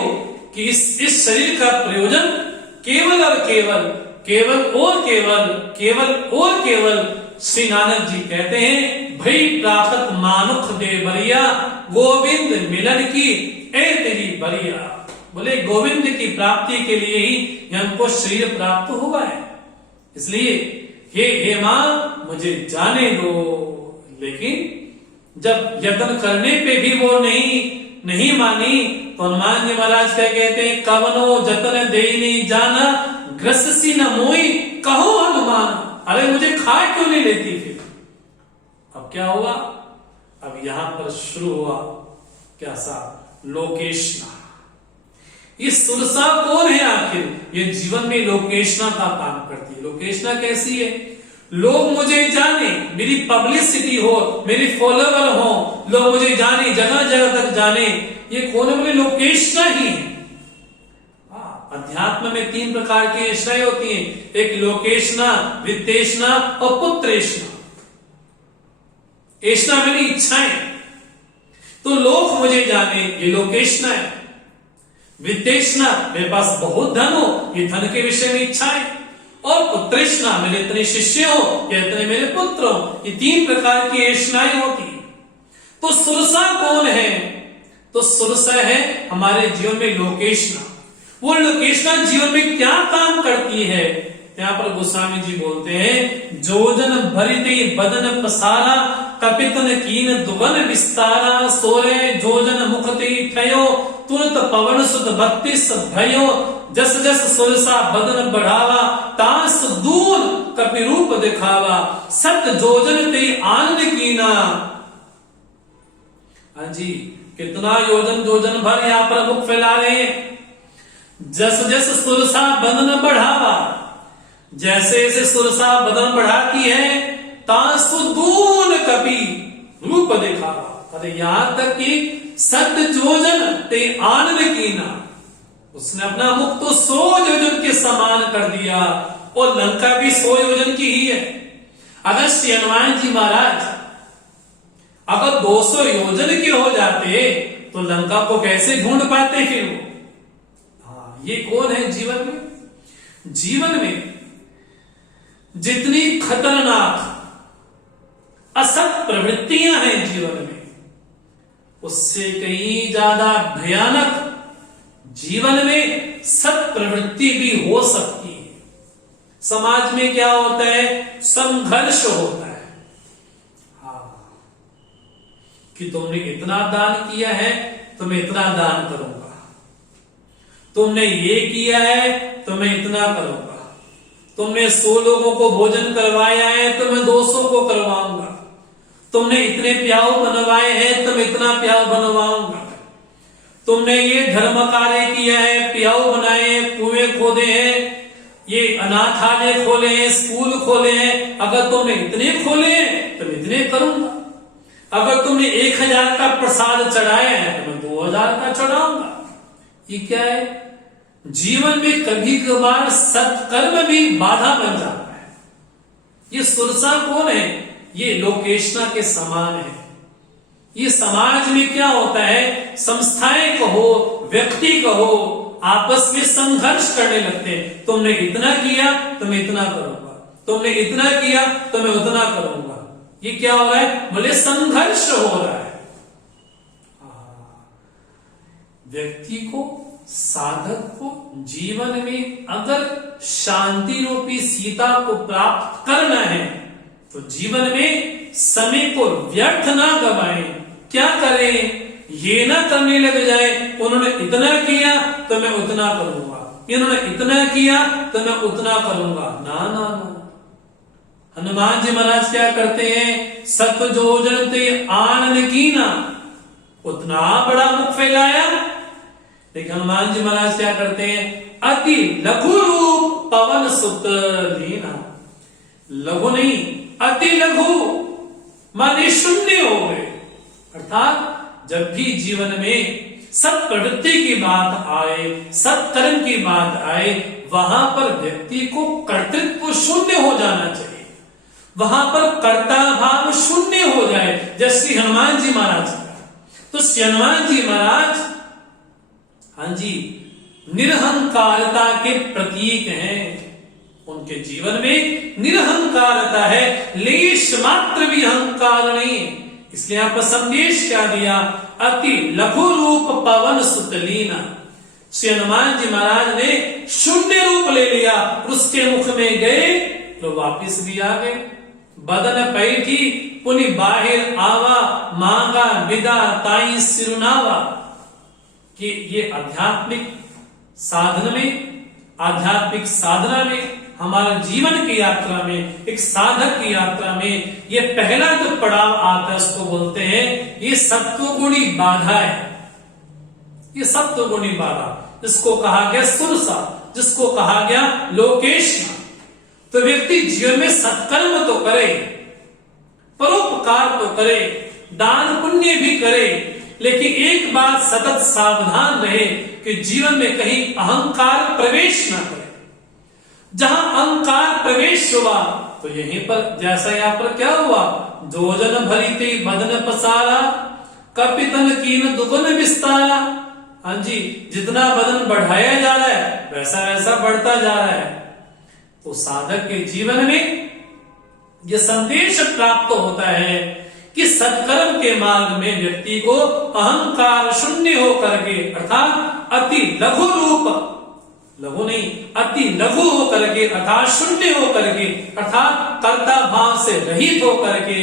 कि इस शरीर का प्रयोजन केवल और केवल श्री नानक जी कहते हैं, भई प्राप्त मानुख दे बरिया, गोविंद मिलन की ए तेरी बरिया। बोले गोविंद की प्राप्ति के लिए ही हमको शरीर प्राप्त हुआ है, इसलिए हे मां मुझे जाने दो। लेकिन जब यत्न करने पे भी वो नहीं मानी, तो हनुमान जी महाराज क्या कहते हैं, कवनो जतन देनी जाना, ग्रससी न मोई कहो हनुमान। अरे मुझे खा क्यों नहीं लेती फिर? अब क्या हुआ, अब यहां पर शुरू हुआ क्या सा, लोकेशना। ये सुरसा कौन है आखिर? ये जीवन में लोकेशना का काम करती है। लोकेशना कैसी है? लोग मुझे जाने, मेरी पब्लिसिटी हो, मेरी फॉलोवर हो, लोग मुझे जाने, जगह जगह तक जाने, ये कौन है? बोले लोकेशना ही है। अध्यात्म में 3 प्रकार की इच्छाएं होती हैं, एक लोकेशना, वित्तेशना और पुत्रेशना। एशना मेरी इच्छाएं, तो लोग मुझे जाने, ये लोकेशना है। वित्तेशना, मेरे पास बहुत धन हो, ये धन के विषय में इच्छाएं, और पुत्रेशना, मेरे इतने शिष्य हो या इतने मेरे पुत्र हो, ये 3 प्रकार की ऐशनाएं होती। तो सुरसा कौन है? तो सुरसा है हमारे जीवन में लोकेशना। वो लोकेशना जीवन में क्या काम करती है? यहाँ पर गोस्वामी जी बोलते हैं, जोजन भरित बदन पसारा, कपितन कीन दुगन विस्तारा, सोरे जोजन मुखते ठयो, तुरंत पवन सुत 32 भयो, जस जस सुरसा बदन बढ़ावा, तास दून कपि रूप दिखावा, सत जोजन ते आनंद कीना। हाँ जी, कितना जोजन भर यहाँ पर मुख फैला रहे हैं। जस जस सुरसा बदन बढ़ावा, जैसे जैसे सुरसा बदन बढ़ाती है, तासु दून कपि रूप दिखावा। अरे यहां तक कि सत जोजन ते आनंद कीना, उसने अपना मुख तो 100 योजन के समान कर दिया, और लंका भी 100 योजन की ही है। अगर श्री हनुमान जी महाराज अगर 200 योजन के हो जाते, तो लंका को कैसे ढूंढ पाते फिर वो? ये कौन है जीवन में? जीवन में जितनी खतरनाक असत प्रवृत्तियां हैं जीवन में, उससे कहीं ज्यादा भयानक जीवन में सत प्रवृत्ति भी हो सकती है। समाज में क्या होता है? संघर्ष होता है। हाँ, कि तुमने इतना दान किया है तो मैं इतना दान करूंगा, तुमने ये किया है तो मैं इतना करूंगा, तुमने 100 लोगों को भोजन करवाया है तो मैं 200 को करवाऊंगा, तुमने इतने प्याऊ बनवाए हैं तो मैं इतना प्याऊ बनवाऊंगा, तुमने ये धर्म कार्य किया है, प्याऊ बनाए हैं, कुएं खोदे हैं, ये अनाथालय खोले हैं, स्कूल खोले हैं, अगर तुमने इतने खोले हैं तो मैं इतने करूंगा, अगर तुमने 1000 का प्रसाद चढ़ाया है तो मैं 2000 का चढ़ाऊंगा। ये क्या है? जीवन में कभी कभार सत्कर्म भी बाधा बन जाता है। ये सुरसा कौन है? ये लोकेशना के समान है। ये समाज में क्या होता है? संस्थाएं कहो, व्यक्ति कहो, आपस में संघर्ष करने लगते हैं। तुमने इतना किया तो मैं इतना करूंगा, तुमने इतना किया तो मैं उतना करूंगा। ये क्या हो रहा है? बोले संघर्ष हो रहा है। व्यक्ति को, साधक को जीवन में अगर शांति रूपी सीता को प्राप्त करना है, तो जीवन में समय को व्यर्थ ना गवाएं। क्या करें? ये ना करने लग जाए, उन्होंने इतना किया तो मैं उतना करूंगा, इन्होंने इतना किया तो मैं उतना करूंगा। ना ना ना, हनुमान जी महाराज क्या करते हैं, सत जो जनते आनन कीना, उतना बड़ा मुख फैलाया। लेकिन हनुमान जी महाराज क्या करते हैं, अति लघु रूप पवन सुत लीना। लघु नहीं, अति लघु माने शून्य हो गए। अर्थात जब भी जीवन में सत्प्रवृत्ति की बात आए, सत्कर्म की बात आए, वहां पर व्यक्ति को कर्तृत्व शून्य हो जाना चाहिए, वहां पर कर्ता भाव शून्य हो जाए, जैसे हनुमान जी महाराज का। तो श्री हनुमान जी महाराज, हाँ जी, निरहंकारता के प्रतीक हैं। उनके जीवन में निरहंकारता है, लेश मात्र भी अहंकार नहीं। इसलिए यहां पर संदेश क्या दिया, अति लघु रूप पवन सुतलीना। श्री हनुमान जी महाराज ने शून्य रूप ले लिया, उसके मुख में गए तो वापिस भी आ गए। बदन पैठी पुनि बाहिर आवा, मांगा विदा ताई सिरुनावा। कि ये आध्यात्मिक साधन में, आध्यात्मिक साधना में, हमारे जीवन की यात्रा में, एक साधक की यात्रा में ये पहला जो पड़ाव आता है उसको बोलते हैं ये सत्वगुणी बाधा है। ये सत्वगुणी बाधा, जिसको कहा गया सुरसा, जिसको कहा गया लोकेशना। तो व्यक्ति जीवन में सत्कर्म तो करे, परोपकार तो करे, दान पुण्य भी करे, लेकिन एक बात सतत सावधान रहे कि जीवन में कहीं अहंकार प्रवेश न करे। जहां अहंकार प्रवेश हुआ तो यहीं पर, जैसा यहां पर क्या हुआ, जोजन भरी बदन पसारा, कपितन कीन दुगुन विस्तारा। हाँ जी, जितना बदन बढ़ाया जा रहा है वैसा वैसा बढ़ता जा रहा है। तो साधक के जीवन में यह संदेश प्राप्त होता है कि सत्कर्म के मार्ग में व्यक्ति को अहंकार शून्य होकर के, अर्थात अति लघु रूप, लघु नहीं, अति लघु होकर के, अर्थात शून्य होकर के, अर्थात कर्ता भाव से रहित होकर के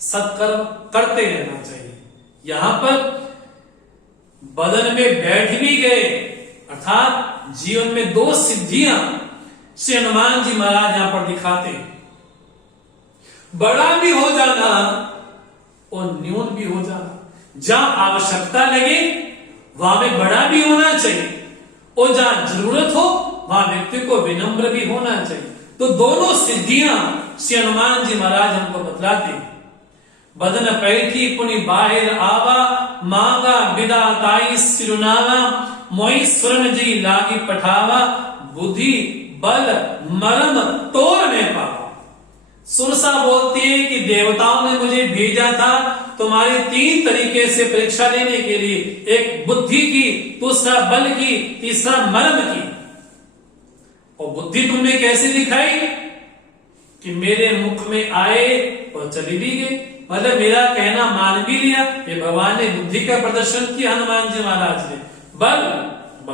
सत्कर्म करते रहना चाहिए। यहां पर बदन में बैठ भी गए, अर्थात जीवन में दो सिद्धियां श्री हनुमान जी महाराज यहां पर दिखाते हैं। बड़ा भी हो जाना और न्यून भी हो जाना। जहां आवश्यकता लगे वहां में बड़ा भी होना चाहिए, और जहां जरूरत हो वहां व्यक्ति को विनम्र भी होना चाहिए। तो दोनों सिद्धियां श्री हनुमान जी महाराज हमको बतलाते हैं। बदन पैठी पुनि बाहिर आवा, मांगा विदा ताई सिरुनावा, मोई स्वर्ण जी लागी पठावा, बुद्धि बल मरम तोड़ में पावा। सुरसा बोलती है कि देवताओं ने मुझे भेजा था तुम्हारी 3 तरीके से परीक्षा लेने के लिए, एक बुद्धि की, दूसरा बल की, तीसरा मर्म की। और बुद्धि तुमने कैसे दिखाई कि मेरे मुख में आए और चली भी गई, मतलब मेरा कहना मान भी लिया। ये भगवान ने बुद्धि का प्रदर्शन किया हनुमान जी महाराज ने। बल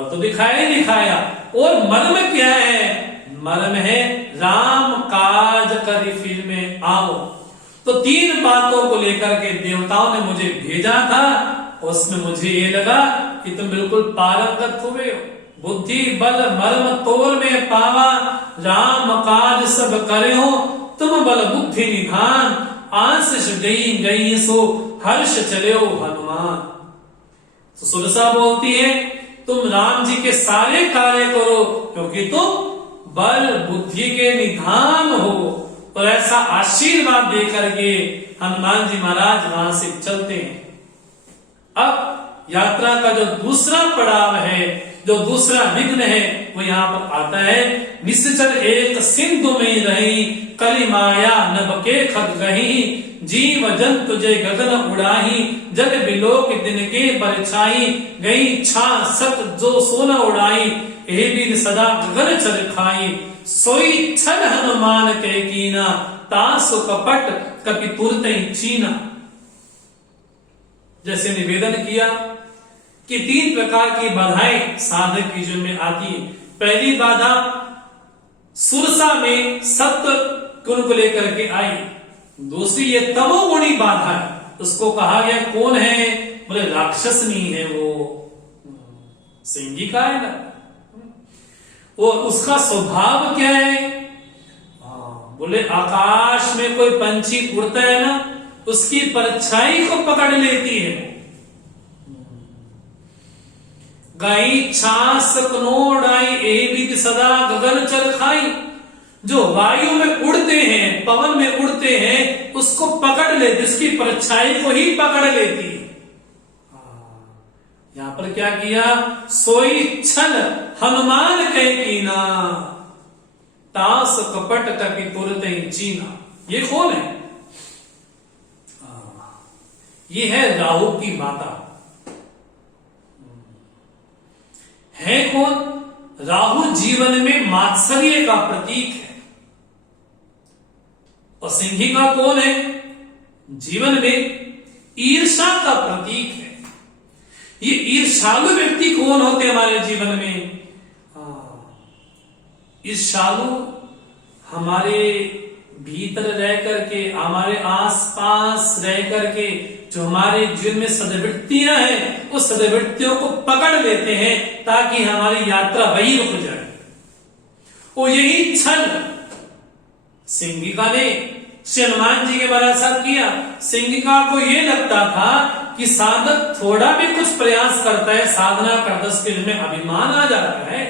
तो दिखाया ही दिखाया। और मर्म क्या है, मर्म है राम काज करी फिर में आओ। तो 3 बातों को लेकर के देवताओं ने मुझे भेजा था, उसमें मुझे ये लगा कि तुम बिल्कुल पारंगत हुए हो। बुद्धि बल मर्म तोड़ में पावा, राम काज सब करे हो, तुम बल बुद्धि निधान, आशीष गई गई सो हर्ष चले हो हनुमान। तो सुरसा बोलती है तुम राम जी के सारे कार्य करो, क्योंकि तुम बल बुद्धि के निधान हो। और ऐसा आशीर्वाद देकर के हनुमान जी महाराज वहां से चलते हैं। अब यात्रा का जो दूसरा पड़ाव है, जो दूसरा विघ्न है, वो यहाँ पर आता है। निश्चर एक सिंधु में रही, कली माया नभ के खद गही, जीव जंतु जय गगन उड़ाही, जग बिलोक दिन के परछाई, गई छा सत जो सोना उड़ाई, ए बिन सदा गगन चल खाई, सोई छल हनुमान के कीना, तासु कपट कपि तुरते चीना। जैसे निवेदन किया कि 3 प्रकार की बाधाएं साधक की जीवन में आती है। पहली बाधा सुरसा में सत्व गुण को लेकर के आई। दूसरी ये तमोगुणी बाधा है, उसको कहा गया कौन है, बोले राक्षस नहीं है, वो सिंही का है ना। वो उसका स्वभाव क्या है? बोले आकाश में कोई पंछी उड़ता है ना, उसकी परछाई को पकड़ लेती है। गाई छास कनोड़ आई एबित सदा गगन चल खाई। जो वायु में उड़ते हैं, पवन में उड़ते हैं, उसको पकड़ लेती, उसकी परछाई को ही पकड़ लेती है। यहां पर क्या किया? सोई छल हनुमान कह कीना, तास कपट कपि तुरते चीना। ये कौन है? ये है राहु की माता। है कौन? राहु जीवन में मात्सर्य का प्रतीक है। और सिंहिका कौन है? जीवन में ईर्षा का प्रतीक है। ये ईर्षालु व्यक्ति कौन होते हमारे जीवन में? ईर्षालु हमारे भीतर रह करके, हमारे आसपास रह करके जो हमारे जीवन में सद्वृत्तियां हैं, उस सद्वृत्तियों को पकड़ लेते हैं ताकि हमारी यात्रा वही रुक जाए। और यही छल सिंहिका ने श्री हनुमान जी के महाराज साथ किया। सिंहिका को यह लगता था कि साधक थोड़ा भी कुछ प्रयास करता है, साधना करता, उसके में अभिमान आ जाता है।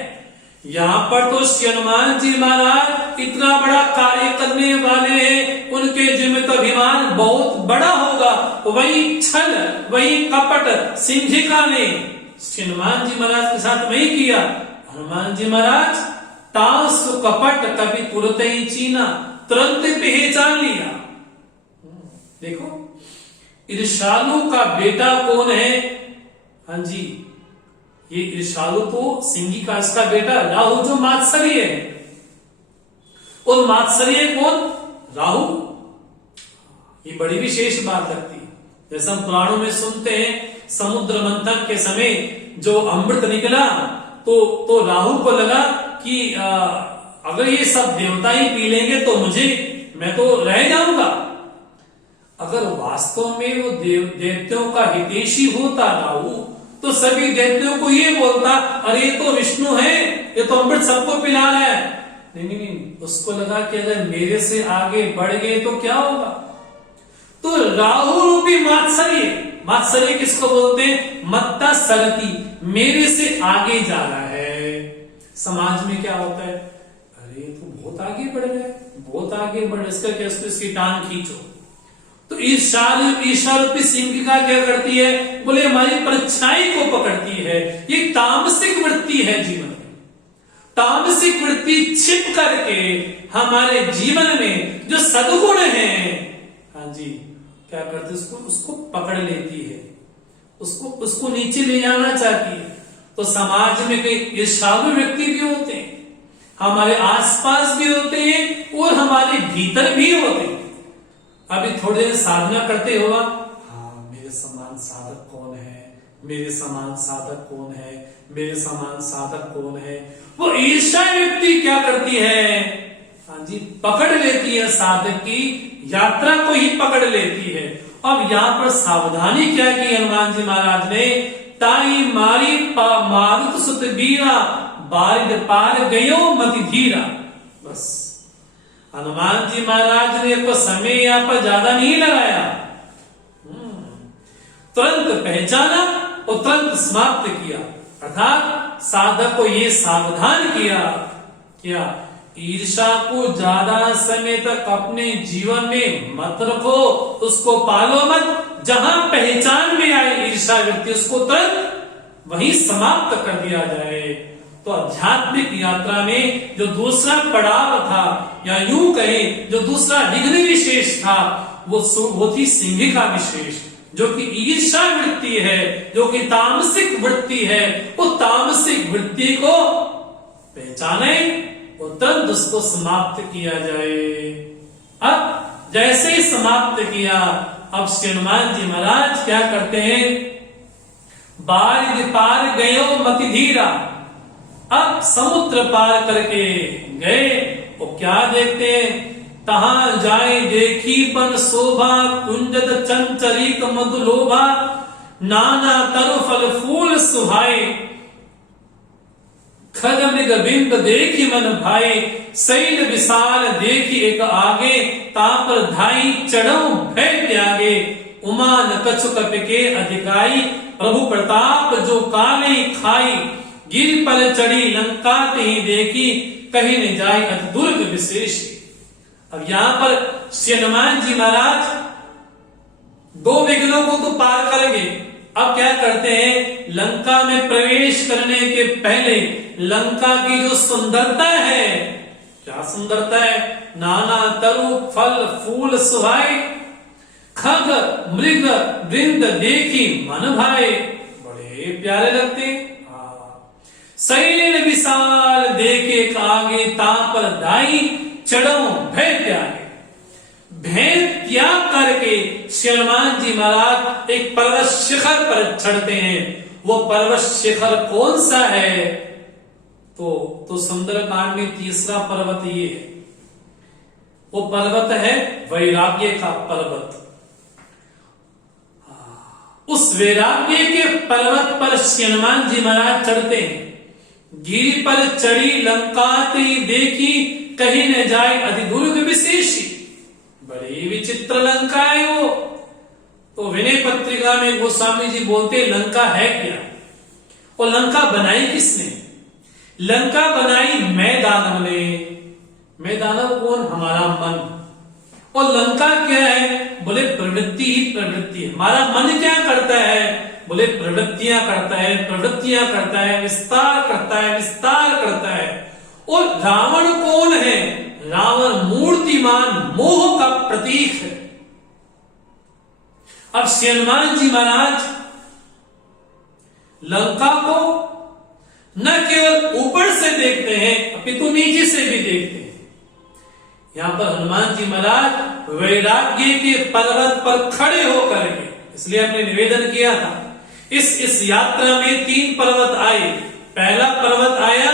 यहां पर तो श्री हनुमान जी महाराज इतना बड़ा कार्य करने वाले हैं, उनके जिम्मे तो अभिमान बहुत बड़ा होगा। वही छल, वही कपट सिंहिका ने श्री हनुमान जी महाराज के साथ वही किया। हनुमान जी महाराज तास कपट कभी तुरंत ही चीना, तुरंत पहचान लिया। देखो ईर्षालु का बेटा कौन है? हाँ जी, ये ईर्षालु तो सिंहिका, इसका बेटा राहु जो मात्सर्य है। और मात्सर्य कौन? राहु। ये बड़ी विशेष बात लगती है। जैसे हम पुराणों में सुनते हैं, समुद्र मंथन के समय जो अमृत निकला तो राहु को लगा कि अगर ये सब देवता ही पी लेंगे तो मैं तो रह जाऊंगा। अगर वास्तव में वो देवताओं का हितैषी होता राहु, तो सभी देवताओं को ये बोलता, अरे ये तो विष्णु है, ये तो अमृत सबको पिला रहा है। नहीं, उसको लगा कि अगर मेरे से आगे बढ़ गए तो क्या होगा। तो राहु रूपी मात्सर्य किसको बोलते हैं? मत्ता सरती, मेरे से आगे जा रहा है। समाज में क्या होता है? अरे तो बहुत आगे बढ़ रहा है, बहुत आगे बढ़, इसका क्या, इसकी टांग खींचो। तो ईर्षा रूपी सिंहिका क्या करती है? बोले हमारी परछाई को पकड़ती है। ये तामसिक वृत्ति है जीवन में। तामसिक वृत्ति छिप करके हमारे जीवन में जो सद्गुण है, हाँ जी, क्या करती है? उसको पकड़ लेती है, उसको नीचे ले जाना चाहती है। तो समाज में कई ईर्षालु व्यक्ति भी होते हैं, हमारे आसपास भी होते हैं और हमारे भीतर भी होते हैं। अभी थोड़ी देर साधना करते होगा, हाँ मेरे समान साधक कौन है, मेरे समान साधक कौन है, मेरे समान साधक कौन है। वो ईर्षा व्यक्ति क्या करती है? हाँ जी, पकड़ लेती है, साधक की यात्रा को ही पकड़ लेती है। अब यहाँ पर सावधानी क्या की हनुमान जी महाराज ने? ताई मारी मारुत सुत बीरा, बारिद पार गयो मति धीरा। बस हनुमान जी महाराज ने को समय यहाँ पर ज्यादा नहीं लगाया, तुरंत पहचाना और तुरंत समाप्त किया। अर्थात साधक को ये सावधान किया, क्या ईर्षा को ज्यादा समय तक अपने जीवन में मत रखो, उसको पालो मत। जहां पहचान में आए ईर्षा व्यक्ति, उसको तुरंत वहीं समाप्त कर दिया जाए। तो आध्यात्मिक यात्रा में जो दूसरा पड़ाव था, या यूं कहें जो दूसरा विघ्न विशेष था, वो थी सिंहिका विशेष, जो कि ईर्षा वृत्ति है, जो कि तामसिक वृत्ति है। वो तामसिक वृत्ति को पहचाने और तुरंत उसको समाप्त किया जाए। अब जैसे ही समाप्त किया, अब श्री हनुमान जी महाराज क्या करते हैं? बारिद पार गयो मति धीरा। अब समुद्र पार करके गए, और क्या देखते हैं? तहां जाए देखी पन शोभा, कुंजत चंचरीक मधुलोभा, नाना तरु फल फूल सुहाए, खग मृग बिंब देखी मन भाई, शैल विशाल देखी एक आगे, तापर धाई चढ़ो भय त्यागे, उमा न कछु कपिके अधिकाई, प्रभु प्रताप जो काले खाई, गिर पर चढ़ी लंका ते ही देखी, कहीं न जाए अति दुर्ग विशेष। अब यहां पर श्री हनुमान जी महाराज दो विघ्नों को तो पार करेंगे। अब क्या करते हैं, लंका में प्रवेश करने के पहले लंका की जो सुंदरता है, क्या सुंदरता है, नाना तरु फल फूल सुहाए, खग मृग वृंद देखी मन भाए, बड़े प्यारे लगते हैं। शैल विशाल देखे आगे, तापर दाई चढ़ो भय त्यागे। भय त्याग करके श्री हनुमान जी महाराज एक पर्वत शिखर पर चढ़ते हैं। वो पर्वत शिखर कौन सा है, तो सुंदरकांड में तीसरा पर्वत ये है। वो पर्वत है वैराग्य का पर्वत। उस वैराग्य के पर्वत पर श्री हनुमान जी महाराज चढ़ते हैं। गिरी पर चढ़ी लंका ते देखी, कहीं न जाए अति दुर्ग विशेषी। बड़ी विचित्र लंका है वो। तो विनय पत्रिका में गोस्वामी जी बोलते लंका है क्या, और लंका बनाई किसने? लंका बनाई मैं दानव ने। मैं दानव कौन? हमारा मन। और लंका क्या है? बोले प्रवृत्ति ही प्रवृत्ति। हमारा मन क्या करता है? बोले प्रवृत्तियां करता है, प्रवृत्तियां करता है, विस्तार करता है, विस्तार करता है। और रावण कौन है? रावण मूर्तिमान मोह का प्रतीक है। अब श्री हनुमान जी महाराज लंका को न केवल ऊपर से देखते हैं अपितु नीचे से भी देखते हैं। यहां पर हनुमान जी महाराज वैराग्य के पर्वत पर खड़े होकर के, इसलिए हमने निवेदन किया था, इस यात्रा में 3 पर्वत आए। पहला पर्वत आया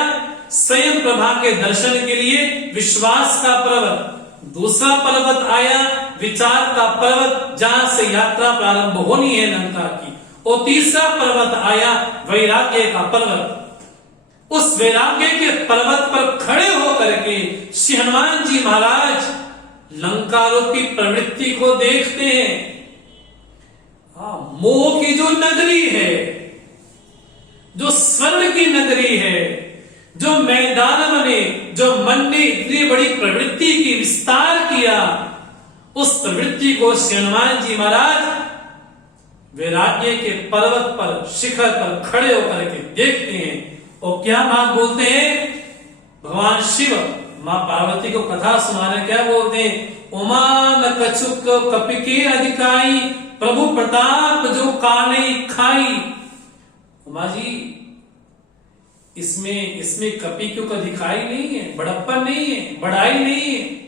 स्वयं प्रभा के दर्शन के लिए विश्वास का पर्वत। दूसरा पर्वत आया विचार का पर्वत, जहां से यात्रा प्रारंभ होनी है लंका की। और तीसरा पर्वत आया वैराग्य का पर्वत। उस वैराग्य के पर्वत पर खड़े होकर के श्री हनुमान जी महाराज लंका रूपी प्रवृत्ति को देखते हैं। मोह की जो नगरी है, जो स्वर्ण की नगरी है, जो मैदान ने, जो मन ने इतनी बड़ी प्रवृत्ति की विस्तार किया, उस प्रवृत्ति को श्री हनुमान जी महाराज वैराग्य के पर्वत पर शिखर पर खड़े होकर के देखते हैं। और क्या बात बोलते हैं? भगवान शिव मां पार्वती को कथा सुना रहे, क्या बोलते हैं? उमा न कछुक कपिके अधिकाई, प्रभु प्रताप जो काले खाई। उमा जी, इसमें कपि क्यों का दिखाई नहीं है, बड़प्पन नहीं है, बड़ाई नहीं है।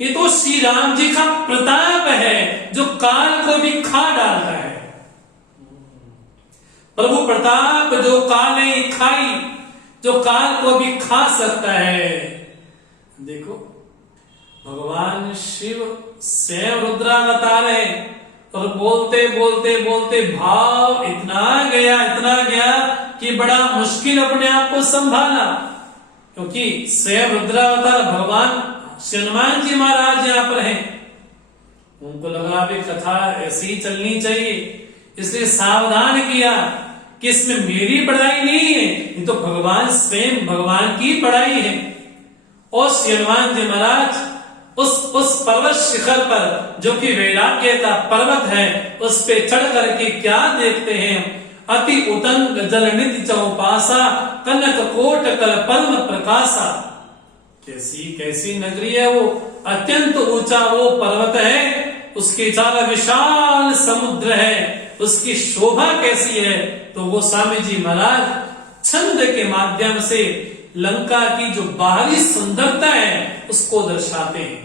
ये तो श्री राम जी का प्रताप है जो काल को भी खा डालता है। प्रभु प्रताप जो काले खाई, जो काल को भी खा सकता है। देखो भगवान शिव स्वयं रुद्रावतार है, और बोलते बोलते बोलते भाव इतना गया कि बड़ा मुश्किल अपने आप को संभाला। क्योंकि स्वयं रुद्रावतार भगवान श्री हनुमान जी महाराज यहां पर हैं। उनको लगा अभी कथा ऐसी ही चलनी चाहिए, इसलिए सावधान किया कि इसमें मेरी बड़ाई नहीं है, ये तो भगवान स्वयं भगवान की बड़ाई है। और श्री हनुमान जी महाराज उस पर्वत शिखर पर, जो कि वैराग्य का पर्वत है, उस पे चढ़ करके क्या देखते हैं? अति उतंग जल निधि चौपासा, कनक कोट कर परम प्रकाशा। कैसी नगरी है वो, अत्यंत ऊंचा वो पर्वत है, उसके चारों विशाल समुद्र है, उसकी शोभा कैसी है। तो वो स्वामी जी महाराज छंद के माध्यम से लंका की जो बाहरी सुंदरता है उसको दर्शाते हैं।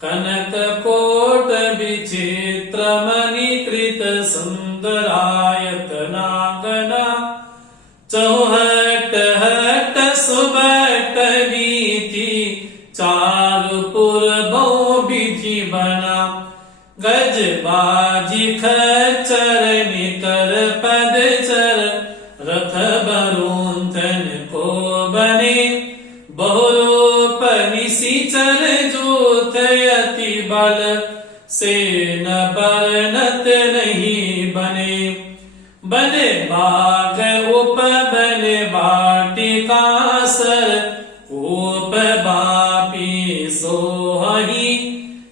कनक कोट विचित्र मणिकृत सुंदरायत नागना, चौहट हट सुबट बीती, चारुपुर बहु विधि बना, गज बाजी खच्चर निकर पद चर, रथ बरूंथन से न परनत नहीं बने। बने बाग उप बने वाटिका सर, कोप बापी सोहहि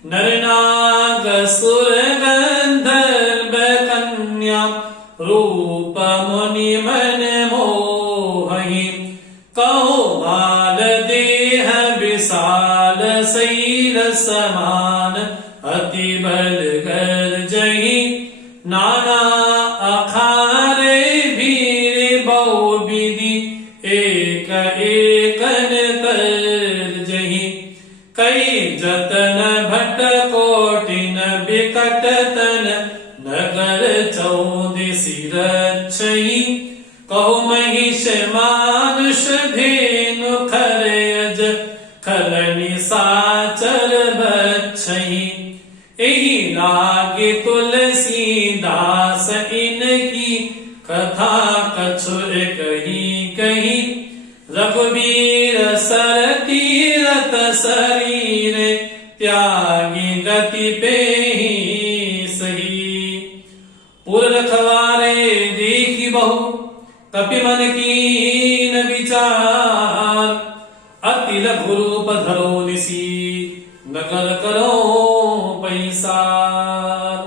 नरनाग सुर गंधर्व कन्या, रूप मुनि मन मोहि। कहो बाल देह विशाल शैल समान, अति बल गर्जहि नाना अखारे भीर बहु विधि, एक एकन तरजहि। कई जतन भट कोटिन बिकट तन, नगर चौदिसि रक्षहि। कहो महिष मानुष धेनु खरयज, खल निशाचर बक्षहि। एहि लागे तुलसीदास इनकी, कथा कछु कही कही। रघुबीर सर तीरथ शरीर, त्यागी गति पेहि सही। पुर रखवारे देखी बहु, कपि मन कीन विचार। अति लघु रूप धरो निसी, नगर करो पैसार।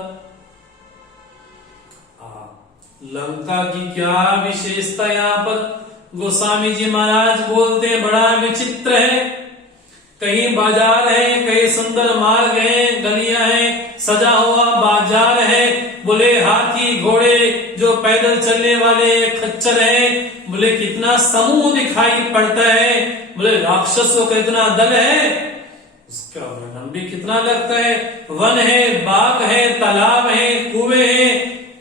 लंका की क्या विशेषता यहाँ पर गोस्वामी जी महाराज बोलते हैं, बड़ा विचित्र है। कहीं बाजार है, कहीं सुंदर मार्ग है, गलियां हैं, सजा हुआ बाजार है। बोले हाथी घोड़े जो पैदल चलने वाले खच्चर हैं, बोले कितना समूह दिखाई पड़ता है। बोले राक्षसों का इतना दल है, उसका वर्णन भी कितना लगता है। वन है, बाग है, तालाब है, कुएं हैं,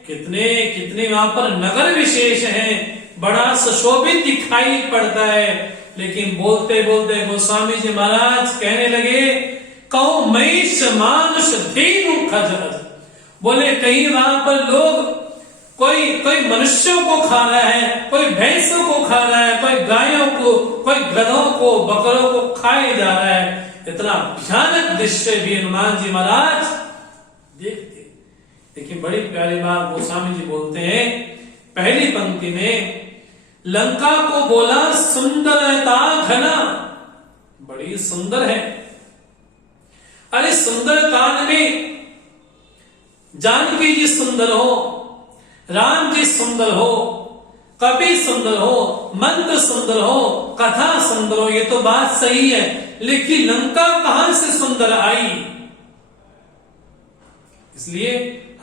कितने कितने वहां पर नगर विशेष हैं, बड़ा सुशोभित दिखाई पड़ता है। लेकिन बोलते बोलते गोस्वामी जी महाराज कहने लगे, कहो महिष मानुष धेनु खजरज। बोले कहीं वहां पर लोग कोई मनुष्यों को खा रहा है, कोई भैंसों को खा रहा है, कोई गायों को, कोई गधों को, बकरों को खाए जा रहा है। इतना भयानक दृश्य भी हनुमान जी महाराज देखते। लेकिन बड़ी प्यारी बात गोस्वामी जी बोलते हैं, पहली पंक्ति में लंका को बोला सुंदरता घना, बड़ी सुंदर है। अरे सुंदरकांड में जानकी जी सुंदर हो, राम जी सुंदर हो, कवि सुंदर हो, मंत्र सुंदर हो, कथा सुंदर हो, ये तो बात सही है। लेकिन लंका कहां से सुंदर आई? इसलिए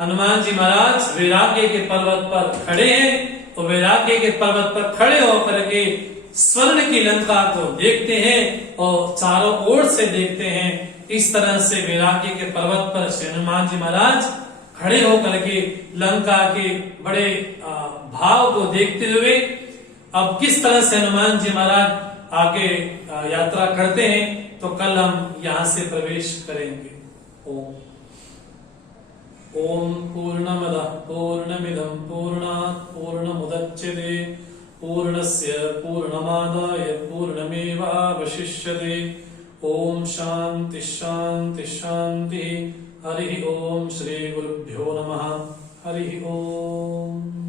हनुमान जी महाराज वैराग्य के पर्वत पर खड़े हैं, और वैराग्य के पर्वत पर खड़े होकर के स्वर्ण की लंका को देखते हैं और चारों ओर से देखते हैं। इस तरह से वैराग्य के पर्वत पर श्री हनुमान जी महाराज खड़े होकर के लंका के बड़े भाव को देखते हुए अब किस तरह से हनुमान जी महाराज आगे यात्रा करते हैं, तो कल हम यहां से प्रवेश करेंगे। ओम पूर्णमदः पूर्णमिदं पूर्णात् पूर्णमुदच्यते पूर्णस्य पूर्णमादाय पूर्णमेवावशिष्यते। ओम शांति शांति शांति। हरि ओम। श्री गुरुभ्यो नमः। हरि ओम।